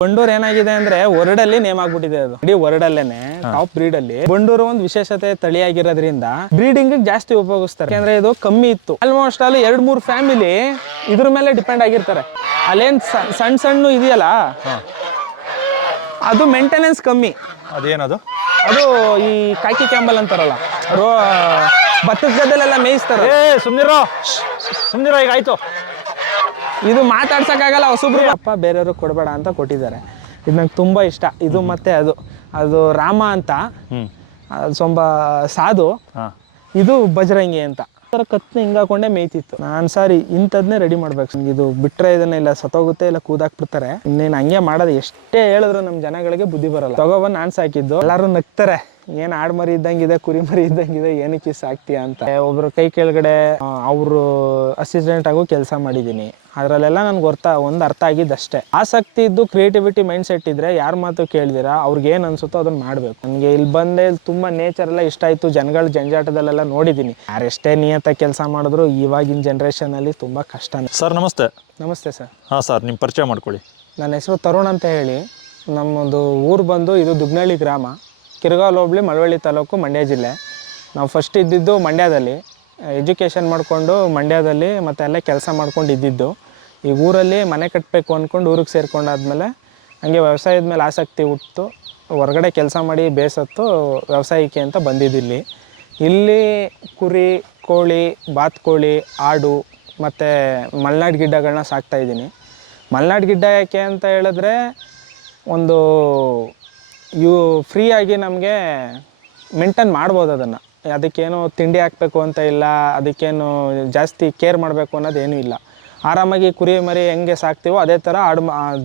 ಬಂಡೂರ್ ಏನಾಗಿದೆ ಅಂದ್ರೆ ವರ್ಡಲ್ಲಿ ನೇಮ್ ಆಗ್ಬಿಟ್ಟಿದೆ. ಅದು ಇಡೀ ವರ್ಡಲ್ಲೇನೆ ಟಾಪ್ ಬ್ರೀಡ್ ಅಲ್ಲಿ ಬಂಡೂರು ಒಂದು ವಿಶೇಷತೆ ತಳಿಯಾಗಿರೋದ್ರಿಂದ ಬ್ರೀಡಿಂಗ್ ಜಾಸ್ತಿ ಉಪಯೋಗಿಸ್ತಾರೆ. ಯಾಕಂದ್ರೆ ಇದು ಕಮ್ಮಿ ಇತ್ತು. ಆಲ್ಮೋಸ್ಟ್ ಅಲ್ಲಿ 2-3 ಫ್ಯಾಮಿಲಿ ಇದ್ರ ಮೇಲೆ ಡಿಪೆಂಡ್ ಆಗಿರ್ತಾರೆ. ಅಲ್ಲೇನ್ ಸಣ್ಣ ಸಣ್ಣ ಇದೆಯಲ್ಲ, ಅದು ಮೇಂಟೆನೆನ್ಸ್ ಕಮ್ಮಿ. ಅದೇನದು? ಅದು ಈ ಕಾಕಿ ಕ್ಯಾಂಬಲ್ ಅಂತಾರಲ್ಲ, ಭತ್ತದ ಗದ್ದೆಲೆಲ್ಲ ಮೇಯಿಸ್ತಾರೆ. ಸುಮ್ನಿರೋ ಈಗ ಆಯ್ತು. ಇದು ಮಾತಾಡ್ಸಕ್ಕಾಗಲ್ಲ. ಹೊಸಬ್ರು ಅಪ್ಪ ಬೇರೆಯವರು ಕೊಡಬೇಡ ಅಂತ ಕೊಟ್ಟಿದ್ದಾರೆ. ಇದು ನಂಗೆ ತುಂಬ ಇಷ್ಟ. ಇದು ಮತ್ತೆ ಅದು ರಾಮ ಅಂತ, ಅದು ಸ್ವಲ್ಪ ಸಾಧು, ಇದು ಬಜರಂಗಿ ಅಂತ. ಕತ್ನ ಹಿಂಗಾಕೊಂಡೆ ಮೇಯ್ತಿತ್ತು. ನಾನು ಸಾರಿ ಇಂಥದ್ನೇ ರೆಡಿ ಮಾಡ್ಬೇಕು. ಇದು ಬಿಟ್ರೆ ಇದನ್ನ ಇಲ್ಲ ಸತ್ತೋಗುತ್ತೆ, ಇಲ್ಲ ಕೂದಾಕ್ಬಿಡ್ತಾರೆ. ಇನ್ನೇನು ಹಂಗೆ ಮಾಡೋದು. ಎಷ್ಟೇ ಹೇಳಿದ್ರು ನಮ್ಮ ಜನಗಳಿಗೆ ಬುದ್ಧಿ ಬರಲ್ಲ. ತಗೊಬಂದು ನಾನು ಸಾಕಿದ್ದು. ಎಲ್ಲರೂ ನಗ್ತಾರೆ, ಏನು ಆಡ್ಮರಿ ಇದ್ದಂಗಿದೆ, ಕುರಿ ಮರಿ ಇದ್ದಂಗಿದೆ, ಏನಕ್ಕೆ ಸಾಕ್ತೀಯ ಅಂತ. ಒಬ್ರು ಕೈ ಕೆಳಗಡೆ ಅವರು ಅಸಿಸ್ಟೆಂಟ್ ಆಗೋ ಕೆಲಸ ಮಾಡಿದ್ದೀನಿ. ಅದರಲ್ಲೆಲ್ಲ ನನಗೆ ಒಂದು ಅರ್ಥ ಆಗಿದ್ದಷ್ಟೇ. ಆಸಕ್ತಿ ಇದ್ದು ಕ್ರಿಯೇಟಿವಿಟಿ ಮೈಂಡ್ ಸೆಟ್ ಇದ್ದರೆ ಯಾರ ಮಾತು ಕೇಳಿದಿರಾ, ಅವ್ರಿಗೆ ಏನು ಅನ್ಸುತ್ತೋ ಅದನ್ನು ಮಾಡಬೇಕು. ನನಗೆ ಇಲ್ಲಿ ಬಂದೆ ತುಂಬ ನೇಚರ್ ಎಲ್ಲ ಇಷ್ಟ ಆಯಿತು. ಜನಗಳ ಜಂಜಾಟದಲ್ಲೆಲ್ಲ ನೋಡಿದ್ದೀನಿ. ಯಾರೆಷ್ಟೇ ನಿಯತ್ತಾಗಿ ಕೆಲಸ ಮಾಡಿದ್ರು ಇವಾಗಿನ ಜನ್ರೇಷನಲ್ಲಿ ತುಂಬ ಕಷ್ಟ. ಸರ್ ನಮಸ್ತೆ. ನಮಸ್ತೆ ಸರ್. ಹಾಂ ಸರ್, ನಿಮ್ಮ ಪರಿಚಯ ಮಾಡ್ಕೊಳ್ಳಿ. ನನ್ನ ಹೆಸರು ತರುಣ್ ಅಂತ ಹೇಳಿ. ನಮ್ಮದು ಊರು ಬಂದು ಇದು ದುಗ್ನಳ್ಳಿ ಗ್ರಾಮ, ಕಿರ್ಗಾಲ್ ಹೋಬಳಿ, ಮಳವಳ್ಳಿ ತಾಲೂಕು, ಮಂಡ್ಯ ಜಿಲ್ಲೆ. ನಾವು ಫಸ್ಟ್ ಇದ್ದಿದ್ದು ಮಂಡ್ಯದಲ್ಲಿ, ಎಜುಕೇಷನ್ ಮಾಡಿಕೊಂಡು ಮಂಡ್ಯದಲ್ಲಿ ಮತ್ತು ಅಲ್ಲೇ ಕೆಲಸ ಮಾಡ್ಕೊಂಡು ಇದ್ದಿದ್ದು. ಈ ಊರಲ್ಲಿ ಮನೆ ಕಟ್ಟಬೇಕು ಅಂದ್ಕೊಂಡು ಊರಿಗೆ ಸೇರ್ಕೊಂಡಾದ್ಮೇಲೆ ಹಂಗೆ ವ್ಯವಸಾಯದ ಮೇಲೆ ಆಸಕ್ತಿ ಹುಟ್ಟಿತು. ಹೊರಗಡೆ ಕೆಲಸ ಮಾಡಿ ಬೇಸತ್ತು ವ್ಯವಸಾಯಕ್ಕೆ ಅಂತ ಬಂದಿದ್ದಿಲ್ಲಿ. ಇಲ್ಲಿ ಕುರಿ, ಕೋಳಿ, ಬಾತುಕೋಳಿ, ಆಡು ಮತ್ತು ಮಲೆನಾಡು ಗಿಡ್ಡಗಳನ್ನ ಸಾಕ್ತಾಯಿದ್ದೀನಿ. ಮಲೆನಾಡು ಗಿಡ್ಡ ಯಾಕೆ ಅಂತ ಹೇಳಿದ್ರೆ, ಒಂದು ಫ್ರೀಯಾಗಿ ನಮಗೆ ಮೇಂಟೈನ್ ಮಾಡ್ಬೋದು ಅದನ್ನು. ಅದಕ್ಕೇನು ತಿಂಡಿ ಹಾಕಬೇಕು ಅಂತ ಇಲ್ಲ, ಅದಕ್ಕೇನು ಜಾಸ್ತಿ ಕೇರ್ ಮಾಡಬೇಕು ಅನ್ನೋದೇನೂ ಇಲ್ಲ. ಆರಾಮಾಗಿ ಕುರಿ ಮರಿ ಹೆಂಗೆ ಸಾಕ್ತೀವೋ ಅದೇ ಥರ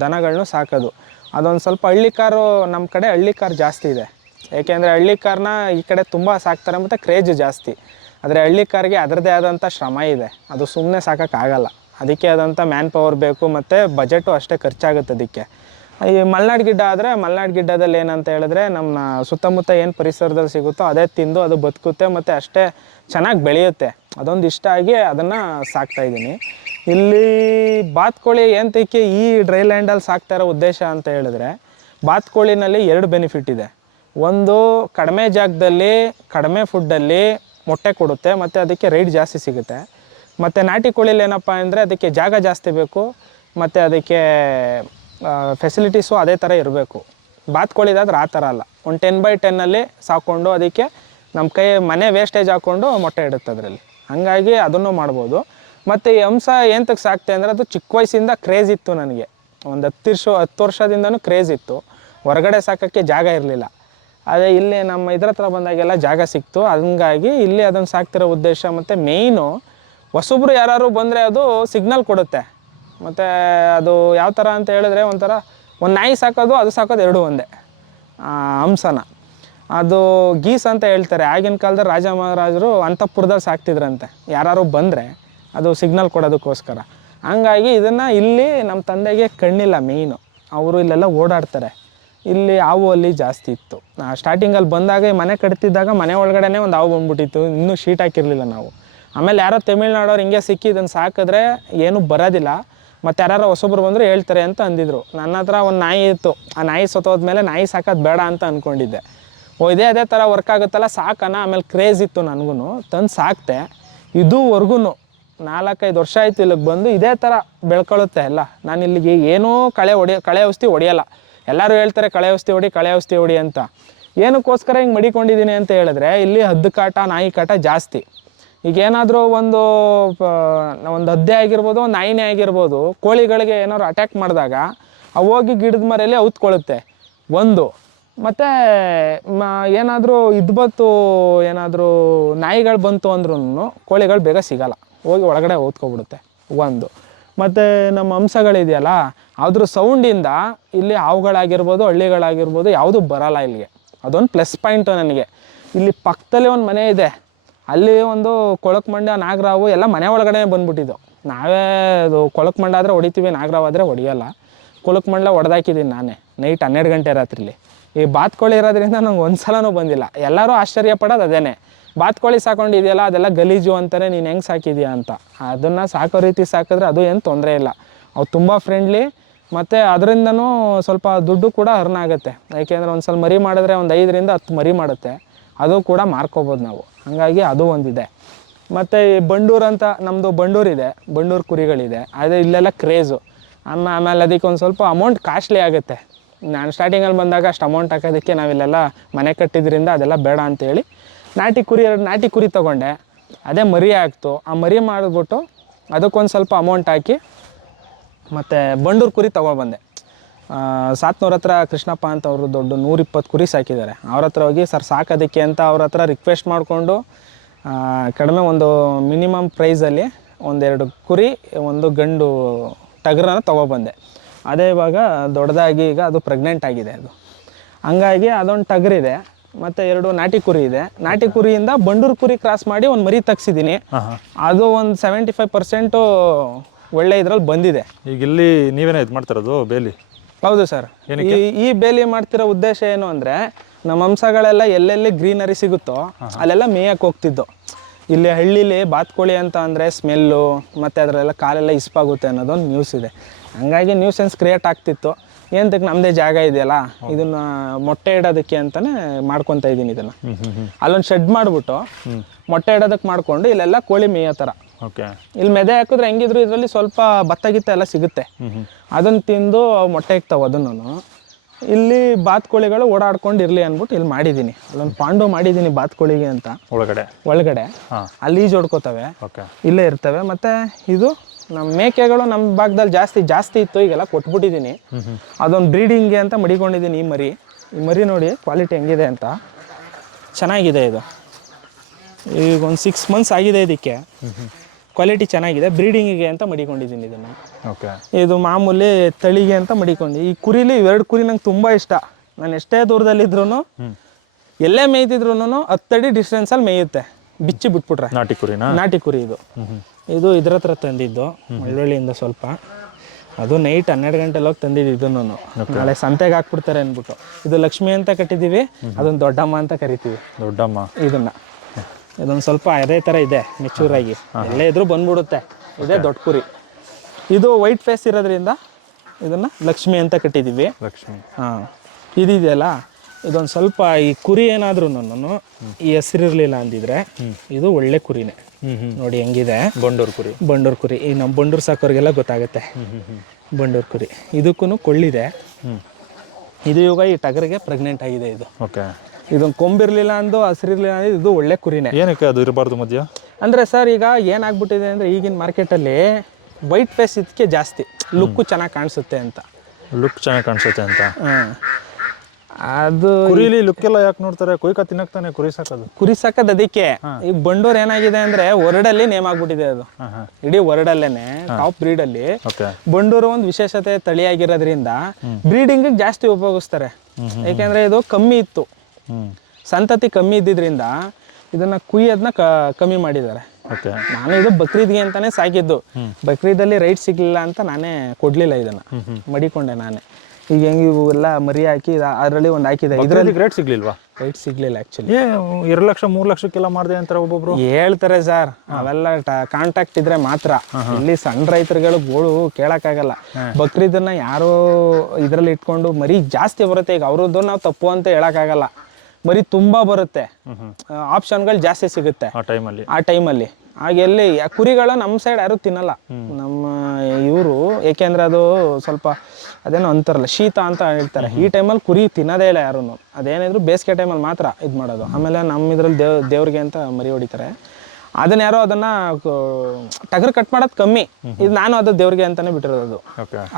ದನಗಳನ್ನೂ ಸಾಕೋದು. ಅದೊಂದು ಸ್ವಲ್ಪ ಹಳ್ಳಿಕಾರು, ನಮ್ಮ ಕಡೆ ಹಳ್ಳಿಕಾರು ಜಾಸ್ತಿ ಇದೆ. ಏಕೆಂದರೆ ಹಳ್ಳಿಕಾರನ್ನ ಈ ಕಡೆ ತುಂಬ ಸಾಕ್ತಾರೆ ಮತ್ತು ಕ್ರೇಜು ಜಾಸ್ತಿ. ಆದರೆ ಹಳ್ಳಿಕಾರಿಗೆ ಅದರದ್ದೇ ಆದಂಥ ಶ್ರಮ ಇದೆ. ಅದು ಸುಮ್ಮನೆ ಸಾಕೋಕ್ಕಾಗಲ್ಲ. ಅದಕ್ಕೆ ಆದಂಥ ಮ್ಯಾನ್ ಪವರ್ ಬೇಕು ಮತ್ತು ಬಜೆಟು ಅಷ್ಟೇ ಖರ್ಚಾಗುತ್ತೆ ಅದಕ್ಕೆ. ಈ ಮಲೆನಾಡು ಗಿಡ್ಡ ಆದರೆ, ಮಲೆನಾಡು ಗಿಡ್ಡದಲ್ಲಿ ಏನಂತ ಹೇಳಿದ್ರೆ, ನಮ್ಮ ಸುತ್ತಮುತ್ತ ಏನು ಪರಿಸರದಲ್ಲಿ ಸಿಗುತ್ತೋ ಅದೇ ತಿಂದು ಅದು ಬದುಕುತ್ತೆ ಮತ್ತು ಅಷ್ಟೇ ಚೆನ್ನಾಗಿ ಬೆಳೆಯುತ್ತೆ. ಅದೊಂದು ಇಷ್ಟ ಆಗಿ ಅದನ್ನು ಸಾಕ್ತಾಯಿದ್ದೀನಿ. ಇಲ್ಲಿ ಬಾತುಕೋಳಿ ಏನಕ್ಕೆ ಈ ಡ್ರೈ ಲ್ಯಾಂಡಲ್ಲಿ ಸಾಕ್ತಾ ಇರೋ ಉದ್ದೇಶ ಅಂತ ಹೇಳಿದ್ರೆ, ಬಾತುಕೋಳಿನಲ್ಲಿ 2 ಬೆನಿಫಿಟ್ ಇದೆ. ಒಂದು, ಕಡಿಮೆ ಜಾಗದಲ್ಲಿ ಕಡಿಮೆ ಫುಡ್ಡಲ್ಲಿ ಮೊಟ್ಟೆ ಕೊಡುತ್ತೆ ಮತ್ತು ಅದಕ್ಕೆ ರೇಟ್ ಜಾಸ್ತಿ ಸಿಗುತ್ತೆ. ಮತ್ತು ನಾಟಿ ಕೋಳಿಲಿ ಏನಪ್ಪ ಅಂದರೆ ಅದಕ್ಕೆ ಜಾಗ ಜಾಸ್ತಿ ಬೇಕು ಮತ್ತು ಅದಕ್ಕೆ ಫೆಸಿಲಿಟೀಸು ಅದೇ ಥರ ಇರಬೇಕು. ಬಾತುಕೋಳಿದಾದ್ರೆ ಆ ಥರ ಅಲ್ಲ. ಒಂದು 10x10 ಸಾಕ್ಕೊಂಡು ಅದಕ್ಕೆ ನಮ್ಮ ಮನೆ ವೇಸ್ಟೇಜ್ ಹಾಕ್ಕೊಂಡು ಮೊಟ್ಟೆ ಇಡುತ್ತೆ ಅದರಲ್ಲಿ. ಹಾಗಾಗಿ ಅದನ್ನು ಮಾಡ್ಬೋದು. ಮತ್ತು ಈ ಹಂಸ ಏನಕ್ಕೆ ಸಾಕ್ತೆ ಅಂದರೆ, ಅದು ಚಿಕ್ಕ ವಯಸ್ಸಿಂದ ಕ್ರೇಜ್ ಇತ್ತು ನನಗೆ. ಒಂದು 10 ವರ್ಷದಿಂದನೂ ಕ್ರೇಜ್ ಇತ್ತು. ಹೊರಗಡೆ ಸಾಕೋಕ್ಕೆ ಜಾಗ ಇರಲಿಲ್ಲ. ಅದೇ ಇಲ್ಲಿ ನಮ್ಮ ಇದ್ರ ಹತ್ರ ಬಂದಾಗೆಲ್ಲ ಜಾಗ ಸಿಕ್ತು. ಹಂಗಾಗಿ ಇಲ್ಲಿ ಅದನ್ನು ಸಾಕ್ತಿರೋ ಉದ್ದೇಶ. ಮತ್ತು ಮೇಯ್ನು, ಹೊಸಬ್ರು ಯಾರು ಬಂದರೆ ಅದು ಸಿಗ್ನಲ್ ಕೊಡುತ್ತೆ. ಮತ್ತು ಅದು ಯಾವ ಥರ ಅಂತ ಹೇಳಿದ್ರೆ, ಒಂದು ನಾಯಿ ಸಾಕೋದು ಅದು ಸಾಕೋದು 2 ಒಂದೇ. ಹಂಸನ ಅದು ಗೀಸ್ ಅಂತ ಹೇಳ್ತಾರೆ. ಆಗಿನ ಕಾಲದಲ್ಲಿ ರಾಜ ಮಹಾರಾಜರು ಅಂತಃಪುರದಲ್ಲಿ ಸಾಕ್ತಿದ್ರಂತೆ. ಯಾರು ಬಂದರೆ ಅದು ಸಿಗ್ನಲ್ ಕೊಡೋದಕ್ಕೋಸ್ಕರ. ಹಂಗಾಗಿ ಇದನ್ನು ಇಲ್ಲಿ ನಮ್ಮ ತಂದೆಗೆ ಕಣ್ಣಿಲ್ಲ ಮೇಯ್ನು. ಅವರು ಇಲ್ಲೆಲ್ಲ ಓಡಾಡ್ತಾರೆ. ಇಲ್ಲಿ ಹಾವು ಅಲ್ಲಿ ಜಾಸ್ತಿ ಇತ್ತು. ಸ್ಟಾರ್ಟಿಂಗಲ್ಲಿ ಬಂದಾಗ ಮನೆ ಕಟ್ತಿದ್ದಾಗ ಮನೆ ಒಳಗಡೆ ಒಂದು ಹಾವು ಬಂದ್ಬಿಟ್ಟಿತ್ತು. ಇನ್ನೂ ಶೀಟ್ ಹಾಕಿರಲಿಲ್ಲ ನಾವು. ಆಮೇಲೆ ಯಾರೋ ತಮಿಳ್ನಾಡವ್ರು ಹಿಂಗೆ ಸಿಕ್ಕಿ ಇದನ್ನು ಸಾಕಿದ್ರೆ ಏನೂ ಬರೋದಿಲ್ಲ, ಮತ್ತು ಯಾರು ಹೊಸಬ್ರು ಬಂದರೂ ಹೇಳ್ತಾರೆ ಅಂತ ಅಂದಿದ್ರು. ನನ್ನ ಹತ್ರ ಒಂದು ನಾಯಿ ಇತ್ತು. ಆ ನಾಯಿ ಸತ್ತೋದ್ಮೇಲೆ ನಾಯಿ ಸಾಕೋದು ಬೇಡ ಅಂತ ಅಂದ್ಕೊಂಡಿದ್ದೆ. ಅದೇ ಥರ ವರ್ಕ್ ಆಗುತ್ತಲ್ಲ ಸಾಕೋಣ. ಆಮೇಲೆ ಕ್ರೇಜ್ ಇತ್ತು ನನಗೂ, ತಂದು ಸಾಕ್ತೆ. ಇದುವರೆಗೂ 4-5 ವರ್ಷ ಆಯಿತು ಇಲ್ಲಿಗೆ ಬಂದು. ಇದೇ ಥರ ಬೆಳ್ಕೊಳ್ಳುತ್ತೆ ಎಲ್ಲ. ನಾನು ಇಲ್ಲಿಗೆ ಏನೂ ಕಳೆ ಔಷಧಿ ಹೊಡೆಯಲ್ಲ. ಎಲ್ಲರೂ ಹೇಳ್ತಾರೆ ಕಳೆ ಔಷಧಿ ಹೊಡಿ ಅಂತ. ಏನಕ್ಕೋಸ್ಕರ ಹಿಂಗೆ ಮಡಿಕೊಂಡಿದ್ದೀನಿ ಅಂತ ಹೇಳಿದ್ರೆ, ಇಲ್ಲಿ ಹದ್ದು ಕಾಟ, ನಾಯಿ ಕಾಟ ಜಾಸ್ತಿ. ಈಗ ಏನಾದರೂ ಒಂದು ಹದ್ದೆ ಆಗಿರ್ಬೋದು, ಒಂದು ನಾಯಿನೇ ಆಗಿರ್ಬೋದು, ಕೋಳಿಗಳಿಗೆ ಏನಾದ್ರು ಅಟ್ಯಾಕ್ ಮಾಡಿದಾಗ ಅವು ಹೋಗಿ ಗಿಡದ ಮರೆಯಲ್ಲಿ ಔತ್ಕೊಳ್ಳುತ್ತೆ ಒಂದು. ಮತ್ತು ಏನಾದರೂ ಏನಾದರೂ ನಾಯಿಗಳು ಬಂತು ಅಂದ್ರೂ ಕೋಳಿಗಳು ಬೇಗ ಸಿಗೋಲ್ಲ, ಹೋಗಿ ಒಳಗಡೆ ಔತ್ಕೊಬಿಡುತ್ತೆ ಒಂದು. ಮತ್ತು ನಮ್ಮ ಹಂಸಗಳಿದೆಯಲ್ಲ, ಅದ್ರ ಸೌಂಡಿಂದ ಇಲ್ಲಿ ಹಾವುಗಳಾಗಿರ್ಬೋದು, ಹಳ್ಳಿಗಳಾಗಿರ್ಬೋದು ಯಾವುದು ಬರೋಲ್ಲ ಇಲ್ಲಿಗೆ. ಅದೊಂದು ಪ್ಲಸ್ ಪಾಯಿಂಟು ನನಗೆ. ಇಲ್ಲಿ ಪಕ್ಕದಲ್ಲೇ ಒಂದು ಮನೆ ಇದೆ. ಅಲ್ಲಿ ಒಂದು ಕೊಳಕುಮಂಡ, ನಾಗರಾವು ಎಲ್ಲ ಮನೆ ಒಳಗಡೆ ಬಂದುಬಿಟ್ಟಿದ್ದು. ನಾವೇ ಅದು ಕೊಳಕುಮಂಡ ಆದರೆ ಹೊಡಿತೀವಿ, ನಾಗರಾವು ಆದರೆ ಹೊಡಿಯೋಲ್ಲ. ಕೊಳಕುಮಂಡ ಹೊಡೆದಾಕಿದ್ದೀನಿ ನಾನೇ ನೈಟ್ 12 ಗಂಟೆ ರಾತ್ರಿಲಿ. ಈ ಬಾತುಕೋಳಿ ಇರೋದ್ರಿಂದ ನಂಗೆ ಒಂದು ಸಲನೂ ಬಂದಿಲ್ಲ. ಎಲ್ಲರೂ ಆಶ್ಚರ್ಯ ಪಡೋದು ಅದೇನೆ. ಬಾತುಕೋಳಿ ಸಾಕೊಂಡಿದೆಯಲ್ಲ ಅದೆಲ್ಲ ಗಲೀಜು ಅಂತಾರೆ, ನೀನು ಹೆಂಗೆ ಸಾಕಿದೀಯಾ ಅಂತ. ಅದನ್ನು ಸಾಕೋ ರೀತಿ ಸಾಕಿದ್ರೆ ಅದು ಏನು ತೊಂದರೆ ಇಲ್ಲ. ಅವು ತುಂಬ ಫ್ರೆಂಡ್ಲಿ. ಮತ್ತು ಅದರಿಂದನೂ ಸ್ವಲ್ಪ ದುಡ್ಡು ಕೂಡ ಅರ್ನ್ ಆಗುತ್ತೆ. ಯಾಕೆಂದರೆ ಒಂದು ಸಲ ಮರಿ ಮಾಡಿದ್ರೆ ಒಂದು 5ರಿಂದ 10 ಮರಿ ಮಾಡುತ್ತೆ, ಅದು ಕೂಡ ಮಾರ್ಕೋಬೋದು ನಾವು. ಹಾಗಾಗಿ ಅದು ಒಂದಿದೆ. ಮತ್ತು ಈ ಬಂಡೂರು ಅಂತ ನಮ್ಮದು ಬಂಡೂರಿದೆ, ಬಂಡೂರು ಕುರಿಗಳಿದೆ. ಅದು ಇಲ್ಲೆಲ್ಲ ಕ್ರೇಜು. ಆಮೇಲೆ ಅದಕ್ಕೆ ಒಂದು ಸ್ವಲ್ಪ ಅಮೌಂಟ್ ಕಾಸ್ಟ್ಲಿ ಆಗುತ್ತೆ. ನಾನು ಸ್ಟಾರ್ಟಿಂಗಲ್ಲಿ ಬಂದಾಗ ಅಷ್ಟು ಅಮೌಂಟ್ ಹಾಕೋದಕ್ಕೆ ನಾವಿಲ್ಲೆಲ್ಲ ಮನೆ ಕಟ್ಟಿದ್ರಿಂದ ಅದೆಲ್ಲ ಬೇಡ ಅಂತೇಳಿ ನಾಟಿ ಕುರಿ ತೊಗೊಂಡೆ. ಅದೇ ಮರಿ ಆಗ್ತು. ಆ ಮರಿ ಮಾಡಿಬಿಟ್ಟು ಅದಕ್ಕೊಂದು ಸ್ವಲ್ಪ ಅಮೌಂಟ್ ಹಾಕಿ ಮತ್ತು ಬಂಡೂರು ಕುರಿ ತೊಗೊಬಂದೆ. ಸಾತ್ನೂರ ಹತ್ರ ಕೃಷ್ಣಪ್ಪ ಅಂತ ಅವರು ದೊಡ್ಡ 120 ಕುರಿ ಸಾಕಿದ್ದಾರೆ. ಅವ್ರ ಹತ್ರ ಹೋಗಿ ಸರ್ ಸಾಕೋದಕ್ಕೆ ಅಂತ ಅವ್ರ ಹತ್ರ ರಿಕ್ವೆಸ್ಟ್ ಮಾಡಿಕೊಂಡು ಕಡಿಮೆ ಒಂದು ಮಿನಿಮಮ್ ಪ್ರೈಸಲ್ಲಿ 1-2 ಕುರಿ, ಒಂದು ಗಂಡು ಟಗರನ್ನ ತೊಗೊಬಂದೆ. ಅದೇ ಇವಾಗ ದೊಡ್ಡದಾಗಿ ಈಗ ಅದು ಪ್ರೆಗ್ನೆಂಟ್ ಆಗಿದೆ. ಅದು ಹಂಗಾಗಿ ಅದೊಂದು ಟಗರಿದೆ ಮತ್ತು 2 ನಾಟಿ ಕುರಿ ಇದೆ. ನಾಟಿ ಕುರಿಯಿಂದ ಬಂಡೂರು ಕುರಿ ಕ್ರಾಸ್ ಮಾಡಿ ಒಂದು ಮರಿ ತೆಗ್ಸಿದ್ದೀನಿ. ಅದು ಒಂದು 75% ಒಳ್ಳೆ ಇದ್ರಲ್ಲಿ ಬಂದಿದೆ. ಈಗ ಇಲ್ಲಿ ನೀವೇನೇ ಇದು ಮಾಡ್ತಿರೋದು ಬೇಲಿ? ಹೌದು ಸರ್. ಈ ಬೇಲಿ ಮಾಡ್ತಿರೋ ಉದ್ದೇಶ ಏನು ಅಂದರೆ, ನಮ್ಮ ಹಂಸಗಳೆಲ್ಲ ಎಲ್ಲೆಲ್ಲಿ ಗ್ರೀನರಿ ಸಿಗುತ್ತೋ ಅಲ್ಲೆಲ್ಲ ಮೇಯಕ್ಕೆ ಹೋಗ್ತಿದ್ದು. ಇಲ್ಲಿ ಹಳ್ಳಿಲಿ ಬಾತ್ಕೋಳಿ ಅಂತ ಅಂದರೆ ಸ್ಮೆಲ್ಲು ಮತ್ತು ಅದರೆಲ್ಲ ಕಾಲೆಲ್ಲ ಇಸ್ಪಾಗುತ್ತೆ ಅನ್ನೋದೊಂದು ನ್ಯೂಸ್ ಇದೆ. ಹಂಗಾಗಿ ನ್ಯೂಸೆನ್ಸ್ ಕ್ರಿಯೇಟ್ ಆಗ್ತಿತ್ತು. ಏನಂತಕ್ಕೆ ನಮ್ಮದೇ ಜಾಗ ಇದೆಯಲ್ಲ, ಇದನ್ನು ಮೊಟ್ಟೆ ಇಡೋದಕ್ಕೆ ಅಂತಲೇ ಮಾಡ್ಕೊತಾ ಇದ್ದೀನಿ. ಇದನ್ನು ಅಲ್ಲೊಂದು ಶೆಡ್ ಮಾಡಿಬಿಟ್ಟು ಮೊಟ್ಟೆ ಇಡೋದಕ್ಕೆ ಮಾಡಿಕೊಂಡು ಇಲ್ಲೆಲ್ಲ ಕೋಳಿ ಮೇಯೋ ಥರ. ಓಕೆ. ಇಲ್ಲಿ ಮೆದೆ ಹಾಕಿದ್ರೆ ಹೆಂಗಿದ್ರು ಇದರಲ್ಲಿ ಸ್ವಲ್ಪ ಭತ್ತ ಗಿತ್ತ ಎಲ್ಲ ಸಿಗುತ್ತೆ. ಅದನ್ನು ತಿಂದು ಮೊಟ್ಟೆ ಇಕ್ತಾವೆ. ಅದನ್ನು ಇಲ್ಲಿ ಬಾತ್ಕೋಳಿಗಳು ಓಡಾಡ್ಕೊಂಡು ಇರಲಿ ಅಂದ್ಬಿಟ್ಟು ಇಲ್ಲಿ ಮಾಡಿದ್ದೀನಿ. ಅಲ್ಲೊಂದು ಪಾಂಡು ಮಾಡಿದ್ದೀನಿ ಬಾತ್ಕೋಳಿಗೆ ಅಂತ. ಒಳಗಡೆ ಅಲ್ಲಿ ಜೋಡ್ಕೋತವೆ, ಇಲ್ಲೇ ಇರ್ತವೆ. ಮತ್ತು ಇದು ನಮ್ಮ ಮೇಕೆಗಳು ನಮ್ಮ ಭಾಗದಲ್ಲಿ ಜಾಸ್ತಿ ಇತ್ತು, ಈಗೆಲ್ಲ ಕೊಟ್ಬಿಟ್ಟಿದ್ದೀನಿ. ಅದೊಂದು ಬ್ರೀಡಿಂಗ್ಗೆ ಅಂತ ಮಡಿಕೊಂಡಿದ್ದೀನಿ. ಈ ಮರಿ ನೋಡಿ ಕ್ವಾಲಿಟಿ ಹೆಂಗಿದೆ ಅಂತ. ಚೆನ್ನಾಗಿದೆ ಇದು. ಈಗ ಒಂದು 6 ಮಂತ್ಸ್ ಆಗಿದೆ ಇದಕ್ಕೆ. ಕ್ವಾಲಿಟಿ ಚೆನ್ನಾಗಿದೆ. ಬ್ರೀಡಿಂಗಿಗೆ ಅಂತ ಮಡಿಕೊಂಡಿದ್ದೀನಿ ಇದನ್ನು. ಓಕೆ. ಇದು ಮಾಮೂಲಿ ತಳಿಗೆ ಅಂತ ಮಡಿಕೊಂಡು. ಈ ಕುರಿಲಿ 2 ಕುರಿ ನಂಗೆ ತುಂಬ ಇಷ್ಟ. ನಾನು ಎಷ್ಟೇ ದೂರದಲ್ಲಿದ್ರೂ ಎಲ್ಲೇ ಮೇಯ್ತಿದ್ರು 10 ಅಡಿ ಡಿಸ್ಟೆನ್ಸಲ್ಲಿ ಮೇಯುತ್ತೆ, ಬಿಚ್ಚಿ ಬಿಟ್ಬಿಟ್ರೆ. ನಾಟಿ ಕುರಿ ಇದು ಇದ್ರ ಹತ್ರ ತಂದಿದ್ದು, ಮಳ್ಳೊಳ್ಳಿಯಿಂದ ಸ್ವಲ್ಪ. ಅದು ನೈಟ್ 12 ಗಂಟೆಲಿ ಹೋಗಿ ತಂದಿದ್ದು. ಇದನ್ನು ನಾಳೆ ಸಂತೆಗೆ ಹಾಕ್ಬಿಡ್ತಾರೆ ಅಂದ್ಬಿಟ್ಟು. ಇದು ಲಕ್ಷ್ಮಿ ಅಂತ ಕಟ್ಟಿದ್ದೀವಿ, ಅದೊಂದು ದೊಡ್ಡಮ್ಮ ಅಂತ ಕರಿತೀವಿ. ಇದೊಂದು ಸ್ವಲ್ಪ ಅದೇ ಥರ ಇದೆ, ಮೆಚೂರಾಗಿ ಎಲ್ಲೇ ಇದ್ರೂ ಬಂದ್ಬಿಡುತ್ತೆ. ಇದೇ ದೊಡ್ಡ ಕುರಿ. ಇದು ವೈಟ್ ಫೇಸ್ ಇರೋದ್ರಿಂದ ಇದನ್ನು ಲಕ್ಷ್ಮಿ ಅಂತ ಕಟ್ಟಿದ್ದೀವಿ. ಇದಿದೆಯಲ್ಲ, ಇದೊಂದು ಸ್ವಲ್ಪ ಈ ಕುರಿ ಏನಾದ್ರೂ ಈ ಹೆಸರಿರಲಿಲ್ಲ ಅಂದಿದ್ರೆ ಇದು ಒಳ್ಳೆ ಕುರಿನೇ. ನೋಡಿ ಹೆಂಗಿದೆ ಬಂಡೂರು ಕುರಿ. ಈ ನಮ್ಮ ಬಂಡೂರು ಸಾಕೋರಿಗೆಲ್ಲ ಗೊತ್ತಾಗುತ್ತೆ ಬಂಡೂರು ಕುರಿ. ಇದಕ್ಕೂ ಕೊಳ್ಳಿದೆ. ಇದು ಇವಾಗ ಈ ಟಗರಿಗೆ ಪ್ರೆಗ್ನೆಂಟ್ ಆಗಿದೆ. ಇದು ಇದೊಂದು ಕೊಂಬಿರ್ಲಿಲ್ಲ ಅಂದು ಹಸಿರಿರ್ಲಿಲ್ಲ ಅಂದ್ರೆ ಇದು ಒಳ್ಳೆ ಕುರಿನೇ. ಏನಕ್ಕೆ ಅದು ಇರಬಾರ್ದು ಮಧ್ಯ ಅಂದರೆ ಸರ್, ಈಗ ಏನಾಗ್ಬಿಟ್ಟಿದೆ ಅಂದರೆ ಈಗಿನ ಮಾರ್ಕೆಟಲ್ಲಿ ವೈಟ್ ಫೇಸ್ ಇದಕ್ಕೆ ಜಾಸ್ತಿ ಲುಕ್ಕು ಚೆನ್ನಾಗಿ ಕಾಣಿಸುತ್ತೆ ಅಂತ. ಅದು ಕುರಿಲಿ ಲುಕ್ ಎಲ್ಲ ಯಾಕೆ ನೋಡ್ತಾರೆ? ಕೊಯ್ಕ ತಿನ್ನಕ್ ತಾನೆ ಕುರಿ ಸಾಕೋದು. ಅದಕ್ಕೆ ಈಗ ಬಂಡೂರು ಏನಾಗಿದೆ ಅಂದ್ರೆ ವರ್ಡಲ್ಲಿ ನೇಮ್ ಆಗ್ಬಿಟ್ಟಿದೆ. ಅದು ಇಡೀ ವರ್ಡಲ್ಲೇನೆ ಟಾಪ್ ಬ್ರೀಡಲ್ಲಿ ಬಂಡೂರು ಒಂದು ವಿಶೇಷತೆ ತಳಿಯಾಗಿರೋದ್ರಿಂದ ಬ್ರೀಡಿಂಗ್ ಜಾಸ್ತಿ ಉಪಯೋಗಿಸ್ತಾರೆ. ಯಾಕೆಂದ್ರೆ ಇದು ಕಮ್ಮಿ ಇತ್ತು, ಸಂತತಿ ಕಮ್ಮಿ ಇದ್ದಿದ್ರಿಂದ ಇದನ್ನ ಕುಯ್ಯೋದನ್ನ ಕಮ್ಮಿ ಮಾಡಿದ್ದಾರೆ. ನಾನು ಇದು ಬಕ್ರೀದ್ಗೆ ಅಂತಾನೆ ಸಾಕಿದ್ದು. ಬಕ್ರೀದಲ್ಲಿ ರೈಟ್ ಸಿಗ್ಲಿಲ್ಲ ಅಂತ ನಾನೇ ಕೊಡ್ಲಿಲ್ಲ, ಇದನ್ನ ಮಡಿಕೊಂಡೆ ನಾನೇ. ಈಗ ಹೆಂಗೆ ಇವೆಲ್ಲ ಮರಿ ಹಾಕಿ ಅದರಲ್ಲಿ ಒಂದು ಹಾಕಿದೆ. ಇದರಲ್ಲಿ ರೇಟ್ ಸಿಗ್ಲಿಲ್ವಾ? ರೈಟ್ ಸಿಗ್ಲಿಲ್ಲ ಆಕ್ಚುಲಿ. 2 ಲಕ್ಷ 3 ಲಕ್ಷಕ್ಕೆಲ್ಲ ಮಾಡಿದೆ ಅಂತಾರೆ ಒಬ್ಬೊಬ್ರು ಹೇಳ್ತಾರೆ ಸರ್. ಅವೆಲ್ಲ ಕಾಂಟ್ಯಾಕ್ಟ್ ಇದ್ರೆ ಮಾತ್ರ. ಇಲ್ಲಿ ಸಣ್ಣ ರೈತರುಗಳು ಗೋಳು ಕೇಳಕ್ಕಾಗಲ್ಲ. ಬಕ್ರೀದನ್ನ ಯಾರು ಇದ್ರಲ್ಲಿ ಇಟ್ಕೊಂಡು ಮರಿ ಜಾಸ್ತಿ ಬರುತ್ತೆ. ಈಗ ಅವ್ರದ್ದು ನಾವು ತಪ್ಪು ಅಂತ ಹೇಳಕ್ಕಾಗಲ್ಲ. ಮರಿ ತುಂಬಾ ಬರುತ್ತೆ, ಆಪ್ಷನ್ಗಳು ಜಾಸ್ತಿ ಸಿಗುತ್ತೆ ಆ ಟೈಮಲ್ಲಿ. ಹಾಗೆಲ್ಲಿ ಕುರಿಗಳು ನಮ್ಮ ಸೈಡ್ ಯಾರು ತಿನ್ನಲ್ಲ, ನಮ್ಮ ಇವರು. ಏಕೆಂದ್ರೆ ಅದು ಸ್ವಲ್ಪ ಅದೇನೋ ಅಂತಾರಲ್ಲ, ಶೀತ ಅಂತ ಹೇಳ್ತಾರೆ. ಈ ಟೈಮಲ್ಲಿ ಕುರಿ ತಿನ್ನೋದೇ ಇಲ್ಲ ಯಾರು. ಅದೇನಿದ್ರು ಬೇಸಿಗೆ ಟೈಮಲ್ಲಿ ಮಾತ್ರ ಇದು ಮಾಡೋದು. ಆಮೇಲೆ ನಮ್ಮ ಇದ್ರಲ್ಲಿ ದೇವ್ರಿಗೆ ಅಂತ ಮರಿ ಹೊಡಿತಾರೆ. ಅದನ್ನ ಯಾರೋ ಅದನ್ನ ಟಗರ್ ಕಟ್ ಮಾಡೋದು ಕಮ್ಮಿ. ಇದು ನಾನು ಅದು ದೇವ್ರಿಗೆ ಅಂತಾನೆ ಬಿಟ್ಟಿರೋದು.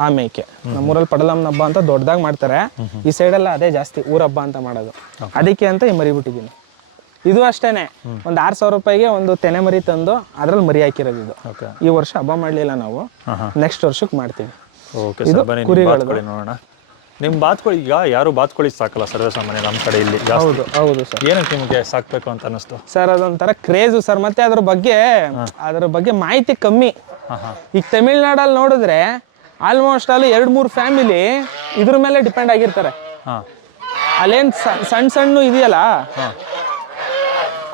ಆ ಮೇಕೆ ನಮ್ಮೂರಲ್ಲಿ ಪಡಲಮ್ಮನ ಹಬ್ಬ ಅಂತ ದೊಡ್ಡದಾಗಿ ಮಾಡ್ತಾರೆ. ಈ ಸೈಡೆಲ್ಲ ಅದೇ ಜಾಸ್ತಿ ಊರ ಹಬ್ಬ ಅಂತ ಮಾಡೋದು. ಅದಕ್ಕೆ ಅಂತ ಈ ಮರಿ ಬಿಟ್ಟಿದ್ದೀನಿ. ಇದು ಅಷ್ಟೇನೆ, ಒಂದು 6,000 ರೂಪಾಯಿಗೆ ಒಂದು ತೆನೆ ಮರಿ ತಂದು ಅದ್ರಲ್ಲಿ ಮರಿ ಹಾಕಿರೋದು. ಇದು ಈ ವರ್ಷ ಹಬ್ಬ ಮಾಡ್ಲಿಲ್ಲ ನಾವು, ನೆಕ್ಸ್ಟ್ ವರ್ಷಕ್ಕೆ ಮಾಡ್ತೀವಿ. ಇದು ಕುರಿಗಳು ನೋಡೋಣ. ನಿಮ್ಮ ಬಾತ್ಕೋಳಿ ಈಗ ಯಾರು ಬಾತ್ಕೋಳಿ ಸಾಕಲ್ಲ ಸರ್ವೇ ಸಾಮಾನ್ಯ ನಮ್ಮ ಕಡೆ ಇಲ್ಲಿ. ಹೌದು ಸರ್. ಏನಕ್ಕೆ ನಿಮಗೆ ಸಾಕ್ಬೇಕು ಅಂತ ಅನಿಸ್ತು ಸರ್? ಅದೊಂಥರ ಕ್ರೇಜು ಸರ್. ಮತ್ತೆ ಅದ್ರ ಬಗ್ಗೆ ಮಾಹಿತಿ ಕಮ್ಮಿ. ಈಗ ತಮಿಳ್ನಾಡಲ್ಲಿ ನೋಡಿದ್ರೆ ಆಲ್ಮೋಸ್ಟ್ ಅಲ್ಲಿ 2-3 ಫ್ಯಾಮಿಲಿ ಇದ್ರ ಮೇಲೆ ಡಿಪೆಂಡ್ ಆಗಿರ್ತಾರೆ. ಅಲ್ಲೇನ್ ಸಣ್ಣ ಇದೆಯಲ್ಲ,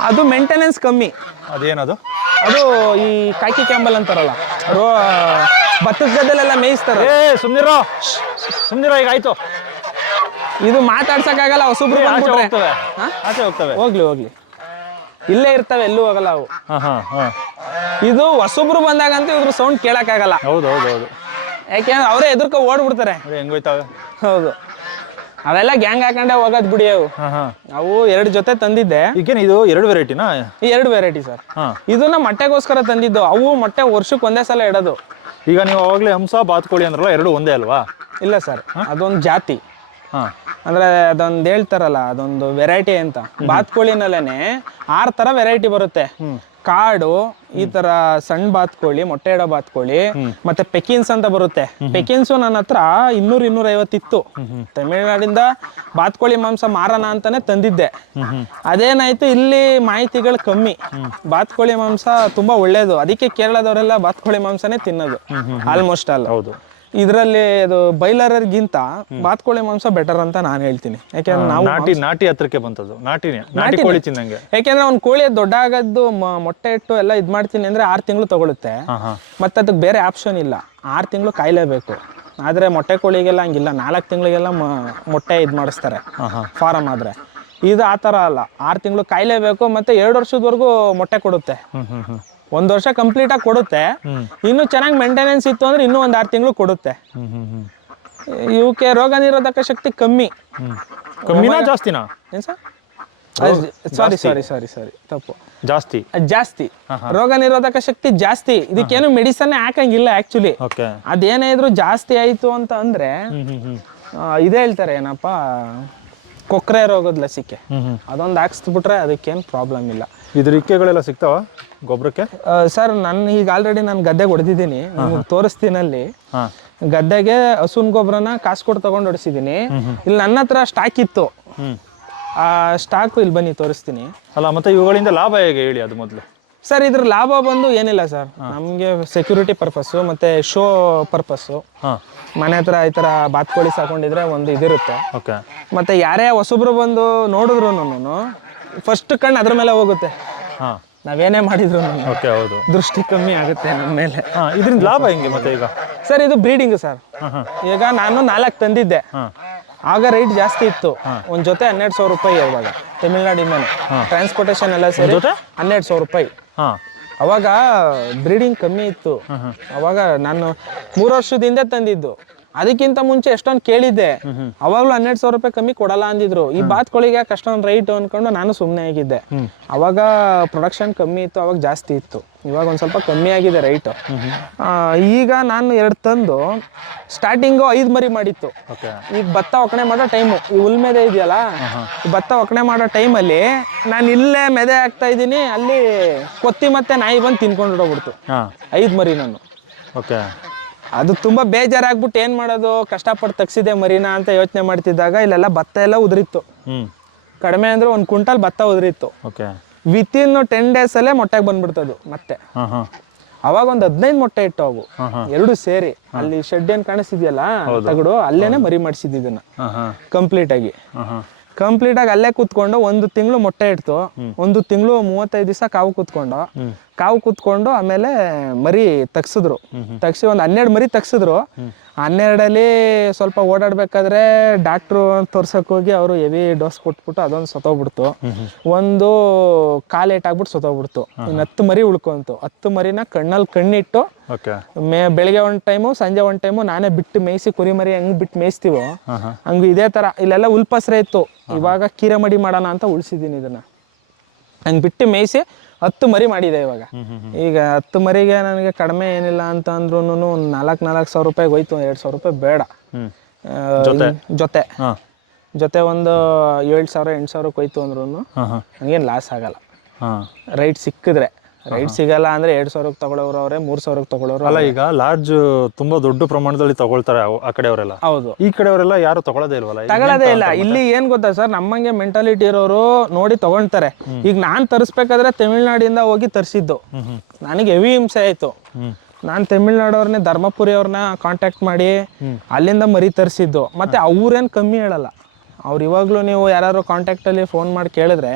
ಅದು ಮೇಂಟೆನೆನ್ಸ್ ಕಮ್ಮಿ. ಅದೇನದು? ಅದು ಈ ಕಾಕಿ ಕ್ಯಾಂಬಲ್ ಅಂತಾರಲ್ಲ, ಭತ್ತದ ಗದ್ದೆಲೆಲ್ಲ ಮೇಯಿಸ್ತಾರೆ. ಸುಮ್ನಿರೋ ಈಗ ಆಯ್ತು. ಇದು ಮಾತಾಡ್ಸಕ್ಕಾಗಲ್ಲ, ಹೊಸಬ್ರು ಆಚೆ ಬಂದ್ಬಿಟ್ರೆ. ಹೋಗ್ತವೆ. ಹೋಗ್ಲಿ ಇಲ್ಲೇ ಇರ್ತವೆ, ಎಲ್ಲೂ ಹೋಗಲ್ಲ ಅವು. ಇದು ಹೊಸಬ್ರು ಬಂದಾಗಂತೂ ಇದ್ರ ಸೌಂಡ್ ಕೇಳಕ್ಕಾಗಲ್ಲ. ಹೌದು ಯಾಕೆಂದ್ರೆ ಅವರೇ ಎದುರ್ಕೊ ಓಡ್ಬಿಡ್ತಾರೆ. ಹೆಂಗೋಯ್ತಾವೆ. ಹೌದು, ಅವೆಲ್ಲ ಗ್ಯಾಂಗ್ ಹಾಕೊಂಡೆ ಹೋಗೋದ್ ಬಿಡಿ. ಅವು 2 ಜೊತೆ ತಂದಿದ್ದೆ. ಈಗೇನು ಇದು 2 ವೆರೈಟಿನಾ? 2 ವೆರೈಟಿ ಸರ್. ಇದನ್ನ ಮೊಟ್ಟೆಗೋಸ್ಕರ ತಂದಿದ್ದು. ಅವು ಮೊಟ್ಟೆ ವರ್ಷಕ್ಕೆ ಒಂದೇ ಸಲ ಇಡೋದು. ಈಗ ನೀವು ಅವಾಗಲೇ ಹಂಸ ಬಾತ್ಕೋಳಿ ಅಂದ್ರಲ್ಲ, 2 ಒಂದೇ ಅಲ್ವಾ? ಇಲ್ಲ ಸರ್, ಅದೊಂದು ಜಾತಿ. ಅಂದ್ರೆ ಅದೊಂದು ಹೇಳ್ತಾರಲ್ಲ, ಅದೊಂದು ವೆರೈಟಿ ಅಂತ. ಬಾತ್ಕೋಳಿನಲ್ಲೇನೆ 6 ತರ ವೆರೈಟಿ ಬರುತ್ತೆ. ಕಾಡು, ಈ ತರ ಸಣ್ಣ ಬಾತ್ಕೋಳಿ, ಮೊಟ್ಟೆ ಇಡೋ ಬಾತ್ಕೋಳಿ, ಮತ್ತೆ ಪೆಕಿನ್ಸ್ ಅಂತ ಬರುತ್ತೆ. ಪೆಕಿನ್ಸು ನನ್ನ ಹತ್ರ 200-250 ಇತ್ತು. ತಮಿಳ್ನಾಡಿಂದ ಬಾತ್ಕೋಳಿ ಮಾಂಸ ಮಾರಣ ಅಂತಾನೆ ತಂದಿದ್ದೆ. ಅದೇನಾಯ್ತು, ಇಲ್ಲಿ ಮಾಹಿತಿಗಳು ಕಮ್ಮಿ. ಬಾತ್ಕೋಳಿ ಮಾಂಸ ತುಂಬಾ ಒಳ್ಳೇದು, ಅದಕ್ಕೆ ಕೇರಳದವರೆಲ್ಲ ಬಾತ್ಕೋಳಿ ಮಾಂಸನೇ ತಿನ್ನೋದು ಆಲ್ಮೋಸ್ಟ್ ಅಲ್ಲ. ಹೌದು, ಇದರಲ್ಲಿ ಅದು ಬೈಲರ್ಗಿಂತ ಬಾತ್ಕೋಳಿ ಮಾಂಸ ಬೆಟರ್ ಅಂತ ನಾನು ಹೇಳ್ತೀನಿ. ಯಾಕೆಂದ್ರೆ ನಾವು ನಾಟಿ ಹತ್ರಕ್ಕೆ ಬಂತದ್ದು. ನಾಟಿ ಕೋಳಿ ತಿನ್ನಂಗೆ. ಯಾಕೆಂದ್ರೆ ಒಂದು ಕೋಳಿ ದೊಡ್ಡ ಆಗದ್ದು ಮೊಟ್ಟೆ ಇಟ್ಟು ಎಲ್ಲ ಇದ್ ಮಾಡ್ತೀನಿ ಅಂದ್ರೆ 6 ತಿಂಗಳು ತಗೊಳುತ್ತೆ. ಮತ್ತೆ ಅದಕ್ಕೆ ಬೇರೆ ಆಪ್ಷನ್ ಇಲ್ಲ, 6 ತಿಂಗಳು ಕಾಯ್ಲೇಬೇಕು. ಆದ್ರೆ ಮೊಟ್ಟೆ ಕೋಳಿಗೆಲ್ಲ ಹಂಗಿಲ್ಲ, 4 ತಿಂಗಳಿಗೆಲ್ಲ ಮೊಟ್ಟೆ ಇದ್ ಮಾಡಿಸ್ತಾರೆ ಫಾರಂ ಆದ್ರೆ. ಇದು ಆ ಥರ ಅಲ್ಲ, 6 ತಿಂಗಳು ಕಾಯ್ಲೇಬೇಕು. ಮತ್ತೆ 2 ವರ್ಷದವರೆಗೂ ಮೊಟ್ಟೆ ಕೊಡುತ್ತೆ. 1 ವರ್ಷ ಕಂಪ್ಲೀಟ್ ಆಗಿ ಕೊಡುತ್ತೆ. ಇನ್ನು ಚೆನ್ನಾಗಿ ಮೇಂಟೆನೆನ್ಸ್ ಇತ್ತು ಅಂದ್ರೆ ಇನ್ನೂ 1-6 ತಿಂಗಳು ಕೊಡುತ್ತೆ. ಇವಕ್ಕೆ ರೋಗ ನಿರೋಧಕ ಶಕ್ತಿ ಕಮ್ಮಿ. ಕಮ್ಮಿನಾ ಜಾಸ್ತಿನಾ? ಏನ್ ಸರ್? ಸಾರಿ ತಪ್ಪು. ಜಾಸ್ತಿ ರೋಗ ನಿರೋಧಕ ಶಕ್ತಿ ಜಾಸ್ತಿ. ಇದಕ್ಕೇನು ಮೆಡಿಸನ್ ಹಾಕಂಗಿಲ್ಲ ಆಕ್ಚುಲಿ. ಅದೇನೇ ಇದ್ರು ಜಾಸ್ತಿ ಆಯ್ತು ಅಂತ ಅಂದ್ರೆ ಇದೇ ಹೇಳ್ತಾರೆ, ಏನಪ್ಪಾ, ಕೊಕ್ರೆ ರೋಗದ ಲಸಿಕೆ ಅದೊಂದು ಹಾಕ್ಸ್ಬಿಟ್ರೆ ಅದಕ್ಕೇನು ಪ್ರಾಬ್ಲಮ್ ಇಲ್ಲ. ಇದ್ರ ಇಕ್ಕೆಗಳೆಲ್ಲ ಸಿಗ್ತಾವ ಗೊಬ್ಬರಕ್ಕೆ? ಸರ್, ಈಗ ಆಲ್ರೆಡಿ ನಾನು ಗದ್ದೆಗೆ ಹೊಡೆದಿದ್ದೀನಿ, ನಿಮ್ಗೆ ತೋರಿಸ್ತೀನಿ. ಅಲ್ಲಿ ಗದ್ದೆಗೆ ಹಸುನ್ ಗೊಬ್ಬರನ ಕಾಸು ಕೊಟ್ಟು ತಗೊಂಡು ಹೊಡಿಸಿದೀನಿ. ಇಲ್ಲಿ ನನ್ನ ಹತ್ರ ಸ್ಟಾಕ್ ಇತ್ತು, ಆ ಸ್ಟಾಕ್ ಇಲ್ಲಿ ಬನ್ನಿ ತೋರಿಸ್ತೀನಿ. ಅಲ್ಲ, ಮತ್ತೆ ಇವುಗಳಿಂದ ಲಾಭ ಹೇಗೆ ಹೇಳಿ ಅದು ಮೊದಲು. ಸರ್, ಇದ್ರ ಲಾಭ ಬಂದು ಏನಿಲ್ಲ ಸರ್, ನಮಗೆ ಸೆಕ್ಯೂರಿಟಿ ಪರ್ಪಸ್ಸು ಮತ್ತೆ ಶೋ ಪರ್ಪಸ್ಸು. ಮನೆ ಹತ್ರ ಈ ಥರ ಬಾತ್ಕೋಳಿ ಸಾಕೊಂಡಿದ್ರೆ ಒಂದು ಇದಿರುತ್ತೆ. ಮತ್ತೆ ಯಾರೇ ಹೊಸಬ್ರು ಬಂದು ನೋಡಿದ್ರು ಫಸ್ಟ್ ಕಣ್ಣು ಅದ್ರ ಮೇಲೆ ಹೋಗುತ್ತೆ. ನಾವೇನೇ ಮಾಡಿದ್ರು ದೃಷ್ಟಿ ಕಮ್ಮಿ ಆಗುತ್ತೆ ನಮ್ಮ ಮೇಲೆ. ಇದರಿಂದ ಲಾಭ ಹೆಂಗೆ ಮತ್ತೆ? ಈಗ ಸರ್, ಇದು ಬ್ರೀಡಿಂಗ್ ಸರ್. ಈಗ ನಾನು 4 ತಂದಿದ್ದೆ, ಆಗ ರೇಟ್ ಜಾಸ್ತಿ ಇತ್ತು. ಒಂದ್ ಜೊತೆ 1200 ರೂಪಾಯಿ. ಇವಾಗ ತಮಿಳ್ನಾಡಿಂದಾನೆ ಟ್ರಾನ್ಸ್ಪೋರ್ಟೇಷನ್ ಎಲ್ಲ ಸೇರಿ 1200 ರೂಪಾಯಿ. ಅವಾಗ ಬ್ರೀಡಿಂಗ್ ಕಮ್ಮಿ ಇತ್ತು. ಅವಾಗ ನಾನು 3 ವರ್ಷದ ಹಿಂದೆ ತಂದಿದ್ದು. ಅದಕ್ಕಿಂತ ಮುಂಚೆ ಎಷ್ಟೊಂದು ಕೇಳಿದ್ದೆ, ಅವಾಗ್ಲೂ 1200 ರೂಪಾಯಿ ಕಮ್ಮಿ ಕೊಡಲ್ಲ ಅಂದಿದ್ರು. ಈ ಬಾತ್ಕೋಳಿಗೆ ಯಾಕೆ ಅಷ್ಟೊಂದು ರೈಟ್ ಅನ್ಕೊಂಡು ನಾನು ಸುಮ್ಮನೆ ಆಗಿದ್ದೆ. ಅವಾಗ ಪ್ರೊಡಕ್ಷನ್ ಕಮ್ಮಿ ಇತ್ತು, ಅವಾಗ ಜಾಸ್ತಿ ಇತ್ತು. ಇವಾಗ ಒಂದ್ ಸ್ವಲ್ಪ ಕಮ್ಮಿ ಆಗಿದೆ ರೈಟು. ಈಗ ನಾನು 2 ತಂದು ಸ್ಟಾರ್ಟಿಂಗು 5 ಮರಿ ಮಾಡಿತ್ತು. ಈಗ ಭತ್ತ ಒಕ್ಕಣೆ ಮಾಡೋ ಟೈಮು, ಈ ಹುಲ್ ಮೆದೆ ಇದೆಯಲ್ಲ, ಭತ್ತ ಒಕ್ಕಣೆ ಮಾಡೋ ಟೈಮಲ್ಲಿ ನಾನು ಇಲ್ಲೇ ಮೆದೆ ಹಾಕ್ತಾ ಇದ್ದೀನಿ, ಅಲ್ಲಿ ಕೊತ್ತಿ ಮತ್ತೆ ನಾಯಿ ಬಂದು ತಿನ್ಕೊಂಡು ಹೋಗ್ಬಿಡ್ತು 5 ಮರಿ ನಾನು. ಅದು ತುಂಬಾ ಬೇಜಾರಾಗ್ಬಿಟ್ಟು ಏನ್ ಮಾಡೋದು, ಕಷ್ಟಪಟ್ಟು ತಗ್ಸಿದೆ ಮರಿನ ಅಂತ ಯೋಚನೆ ಮಾಡ್ತಿದ್ದಾಗ ಇಲ್ಲೆಲ್ಲ ಭತ್ತ ಎಲ್ಲ ಉದುರಿತ್ತು. ಕಡಿಮೆ ಅಂದ್ರೆ 1 ಕ್ವಿಂಟಲ್ ಭತ್ತ ಉದುರಿತ್ತು. ವಿತಿನ್ 10 ಡೇಸ್ ಅಲ್ಲೇ ಮೊಟ್ಟೆಗೆ ಬಂದ್ಬಿಡ್ತದು ಮತ್ತೆ. ಅವಾಗ ಒಂದು 15 ಮೊಟ್ಟೆ ಇಟ್ಟು ಅವು 2 ಸೇರಿ. ಅಲ್ಲಿ ಶೆಡ್ ಏನ್ ಕಾಣಿಸ್ತಿದ್ಯಲ್ಲ ತಗಡು, ಅಲ್ಲೇನೆ ಮರಿ ಮಾಡಿಸಿದ್ದು ಇದನ್ನ ಕಂಪ್ಲೀಟ್ ಆಗಿ ಅಲ್ಲೇ ಕೂತ್ಕೊಂಡು 1 ತಿಂಗಳು ಮೊಟ್ಟೆ ಇಡ್ತು. 1 ತಿಂಗಳು 35 ದಿವಸ ಕಾವು ಕೂತ್ಕೊಂಡು ಆಮೇಲೆ ಮರಿ ತಗ್ಸಿದ್ರು. ತಗ್ಸಿ ಒಂದು 12 ಮರಿ ತಗ್ಸಿದ್ರು. 12ಅಲ್ಲಿ ಸ್ವಲ್ಪ ಓಡಾಡ್ಬೇಕಾದ್ರೆ ಡಾಕ್ಟ್ರು ತೋರ್ಸಕ್ ಹೋಗಿ ಅವರು ಹೆವಿ ಡೋಸ್ ಕೊಟ್ಬಿಟ್ಟು ಅದೊಂದು ಸತ್ತೋಗ್ಬಿಡ್ತು. ಒಂದು ಕಾಲೇಟ್ ಆಗ್ಬಿಟ್ಟು ಸತ್ತೋಗ್ಬಿಡ್ತು. ಇನ್ನು 10 ಮರಿ ಉಳ್ಕೊಂತು. 10 ಮರಿನ ಕಣ್ಣಲ್ಲಿ ಕಣ್ಣಿಟ್ಟು ಬೆಳಿಗ್ಗೆ 1 ಟೈಮು ಸಂಜೆ 1 ಟೈಮು ನಾನೇ ಬಿಟ್ಟು ಮೇಯಿಸಿ, ಕುರಿ ಮರಿ ಹೆಂಗ್ ಬಿಟ್ಟು ಮೇಯಿಸ್ತೀವೋ ಹಂಗ ಇದೇ ತರ ಇಲ್ಲೆಲ್ಲ ಉಲ್ಪಸ್ರೆ ಇತ್ತು. ಇವಾಗ ಕೀರೆ ಮಡಿ ಮಾಡೋಣ ಅಂತ ಉಳಿಸಿದೀನಿ ಇದನ್ನ. ಹಂಗ್ ಬಿಟ್ಟು ಮೇಯಿಸಿ 10 ಮರಿ ಮಾಡಿದೆ ಇವಾಗ. ಈಗ 10 ಮರಿಗೆ ನನಗೆ ಕಡಿಮೆ ಏನಿಲ್ಲ ಅಂತ ಅಂದ್ರೂ 4,000 ರೂಪಾಯಿಗೆ ಹೋಯ್ತು. 2,000 ರೂಪಾಯಿ ಬೇಡ ಜೊತೆ ಒಂದು 7,000-8,000 ಹೋಯ್ತು ಅಂದ್ರೂ ಹಂಗೇನು ಲಾಸ್ ಆಗಲ್ಲ. ರೈಟ್ ಸಿಕ್ಕಿದ್ರೆ. ರೈಟ್ ಸಿಗಲ್ಲ ಅಂದ್ರೆ 2,000 ತಗೊಳ್ಳೋರು ಅವರೇ, 3,000 ತಗೊಳ್ಳೋರು. ಅಲ್ಲ, ಈಗ ಲಾರ್ಜ್ ತುಂಬಾ ದೊಡ್ಡ ಪ್ರಮಾಣದಲ್ಲಿ ತಗೊಳ್ತಾರೆ ಆ ಕಡೆಯವರೆಲ್ಲ. ಹೌದು, ಈ ಕಡೆಯವರೆಲ್ಲ ಯಾರು ತಗೊಳ್ಳೋದೇ ಇಲ್ವಲ್ಲ? ತಗೊಳ್ಳೋದೇ ಇಲ್ಲ. ಇಲ್ಲಿ ಏನ್ ಗೊತ್ತಾ ಸರ್, ನಮ್ಮಂಗೆ ಮೆಂಟಾಲಿಟಿ ಇರೋರು ನೋಡಿ ತಗೊಳ್ತಾರೆ. ಈಗ ನಾನ್ ತರಿಸ್ಬೇಕಾದ್ರೆ ತಮಿಳ್ನಾಡಿಂದ ಹೋಗಿ ತರಿಸಿದ್ದು, ನನಗೆ ಹೆವಿ ಹಿಂಸೆ ಆಯ್ತು. ನಾನು ತಮಿಳ್ನಾಡವ್ರನ್ನೇ, ಧರ್ಮಪುರಿ ಅವ್ರನ್ನ ಕಾಂಟ್ಯಾಕ್ಟ್ ಮಾಡಿ ಅಲ್ಲಿಂದ ಮರಿ ತರಿಸಿದ್ದು. ಮತ್ತೆ ಅವ್ರೇನು ಕಮ್ಮಿ ಹೇಳಲ್ಲ. ಅವ್ರು ಇವಾಗ್ಲೂ ನೀವು ಯಾರು ಕಾಂಟ್ಯಾಕ್ಟಲ್ಲಿ ಫೋನ್ ಮಾಡಿ ಕೇಳಿದ್ರೆ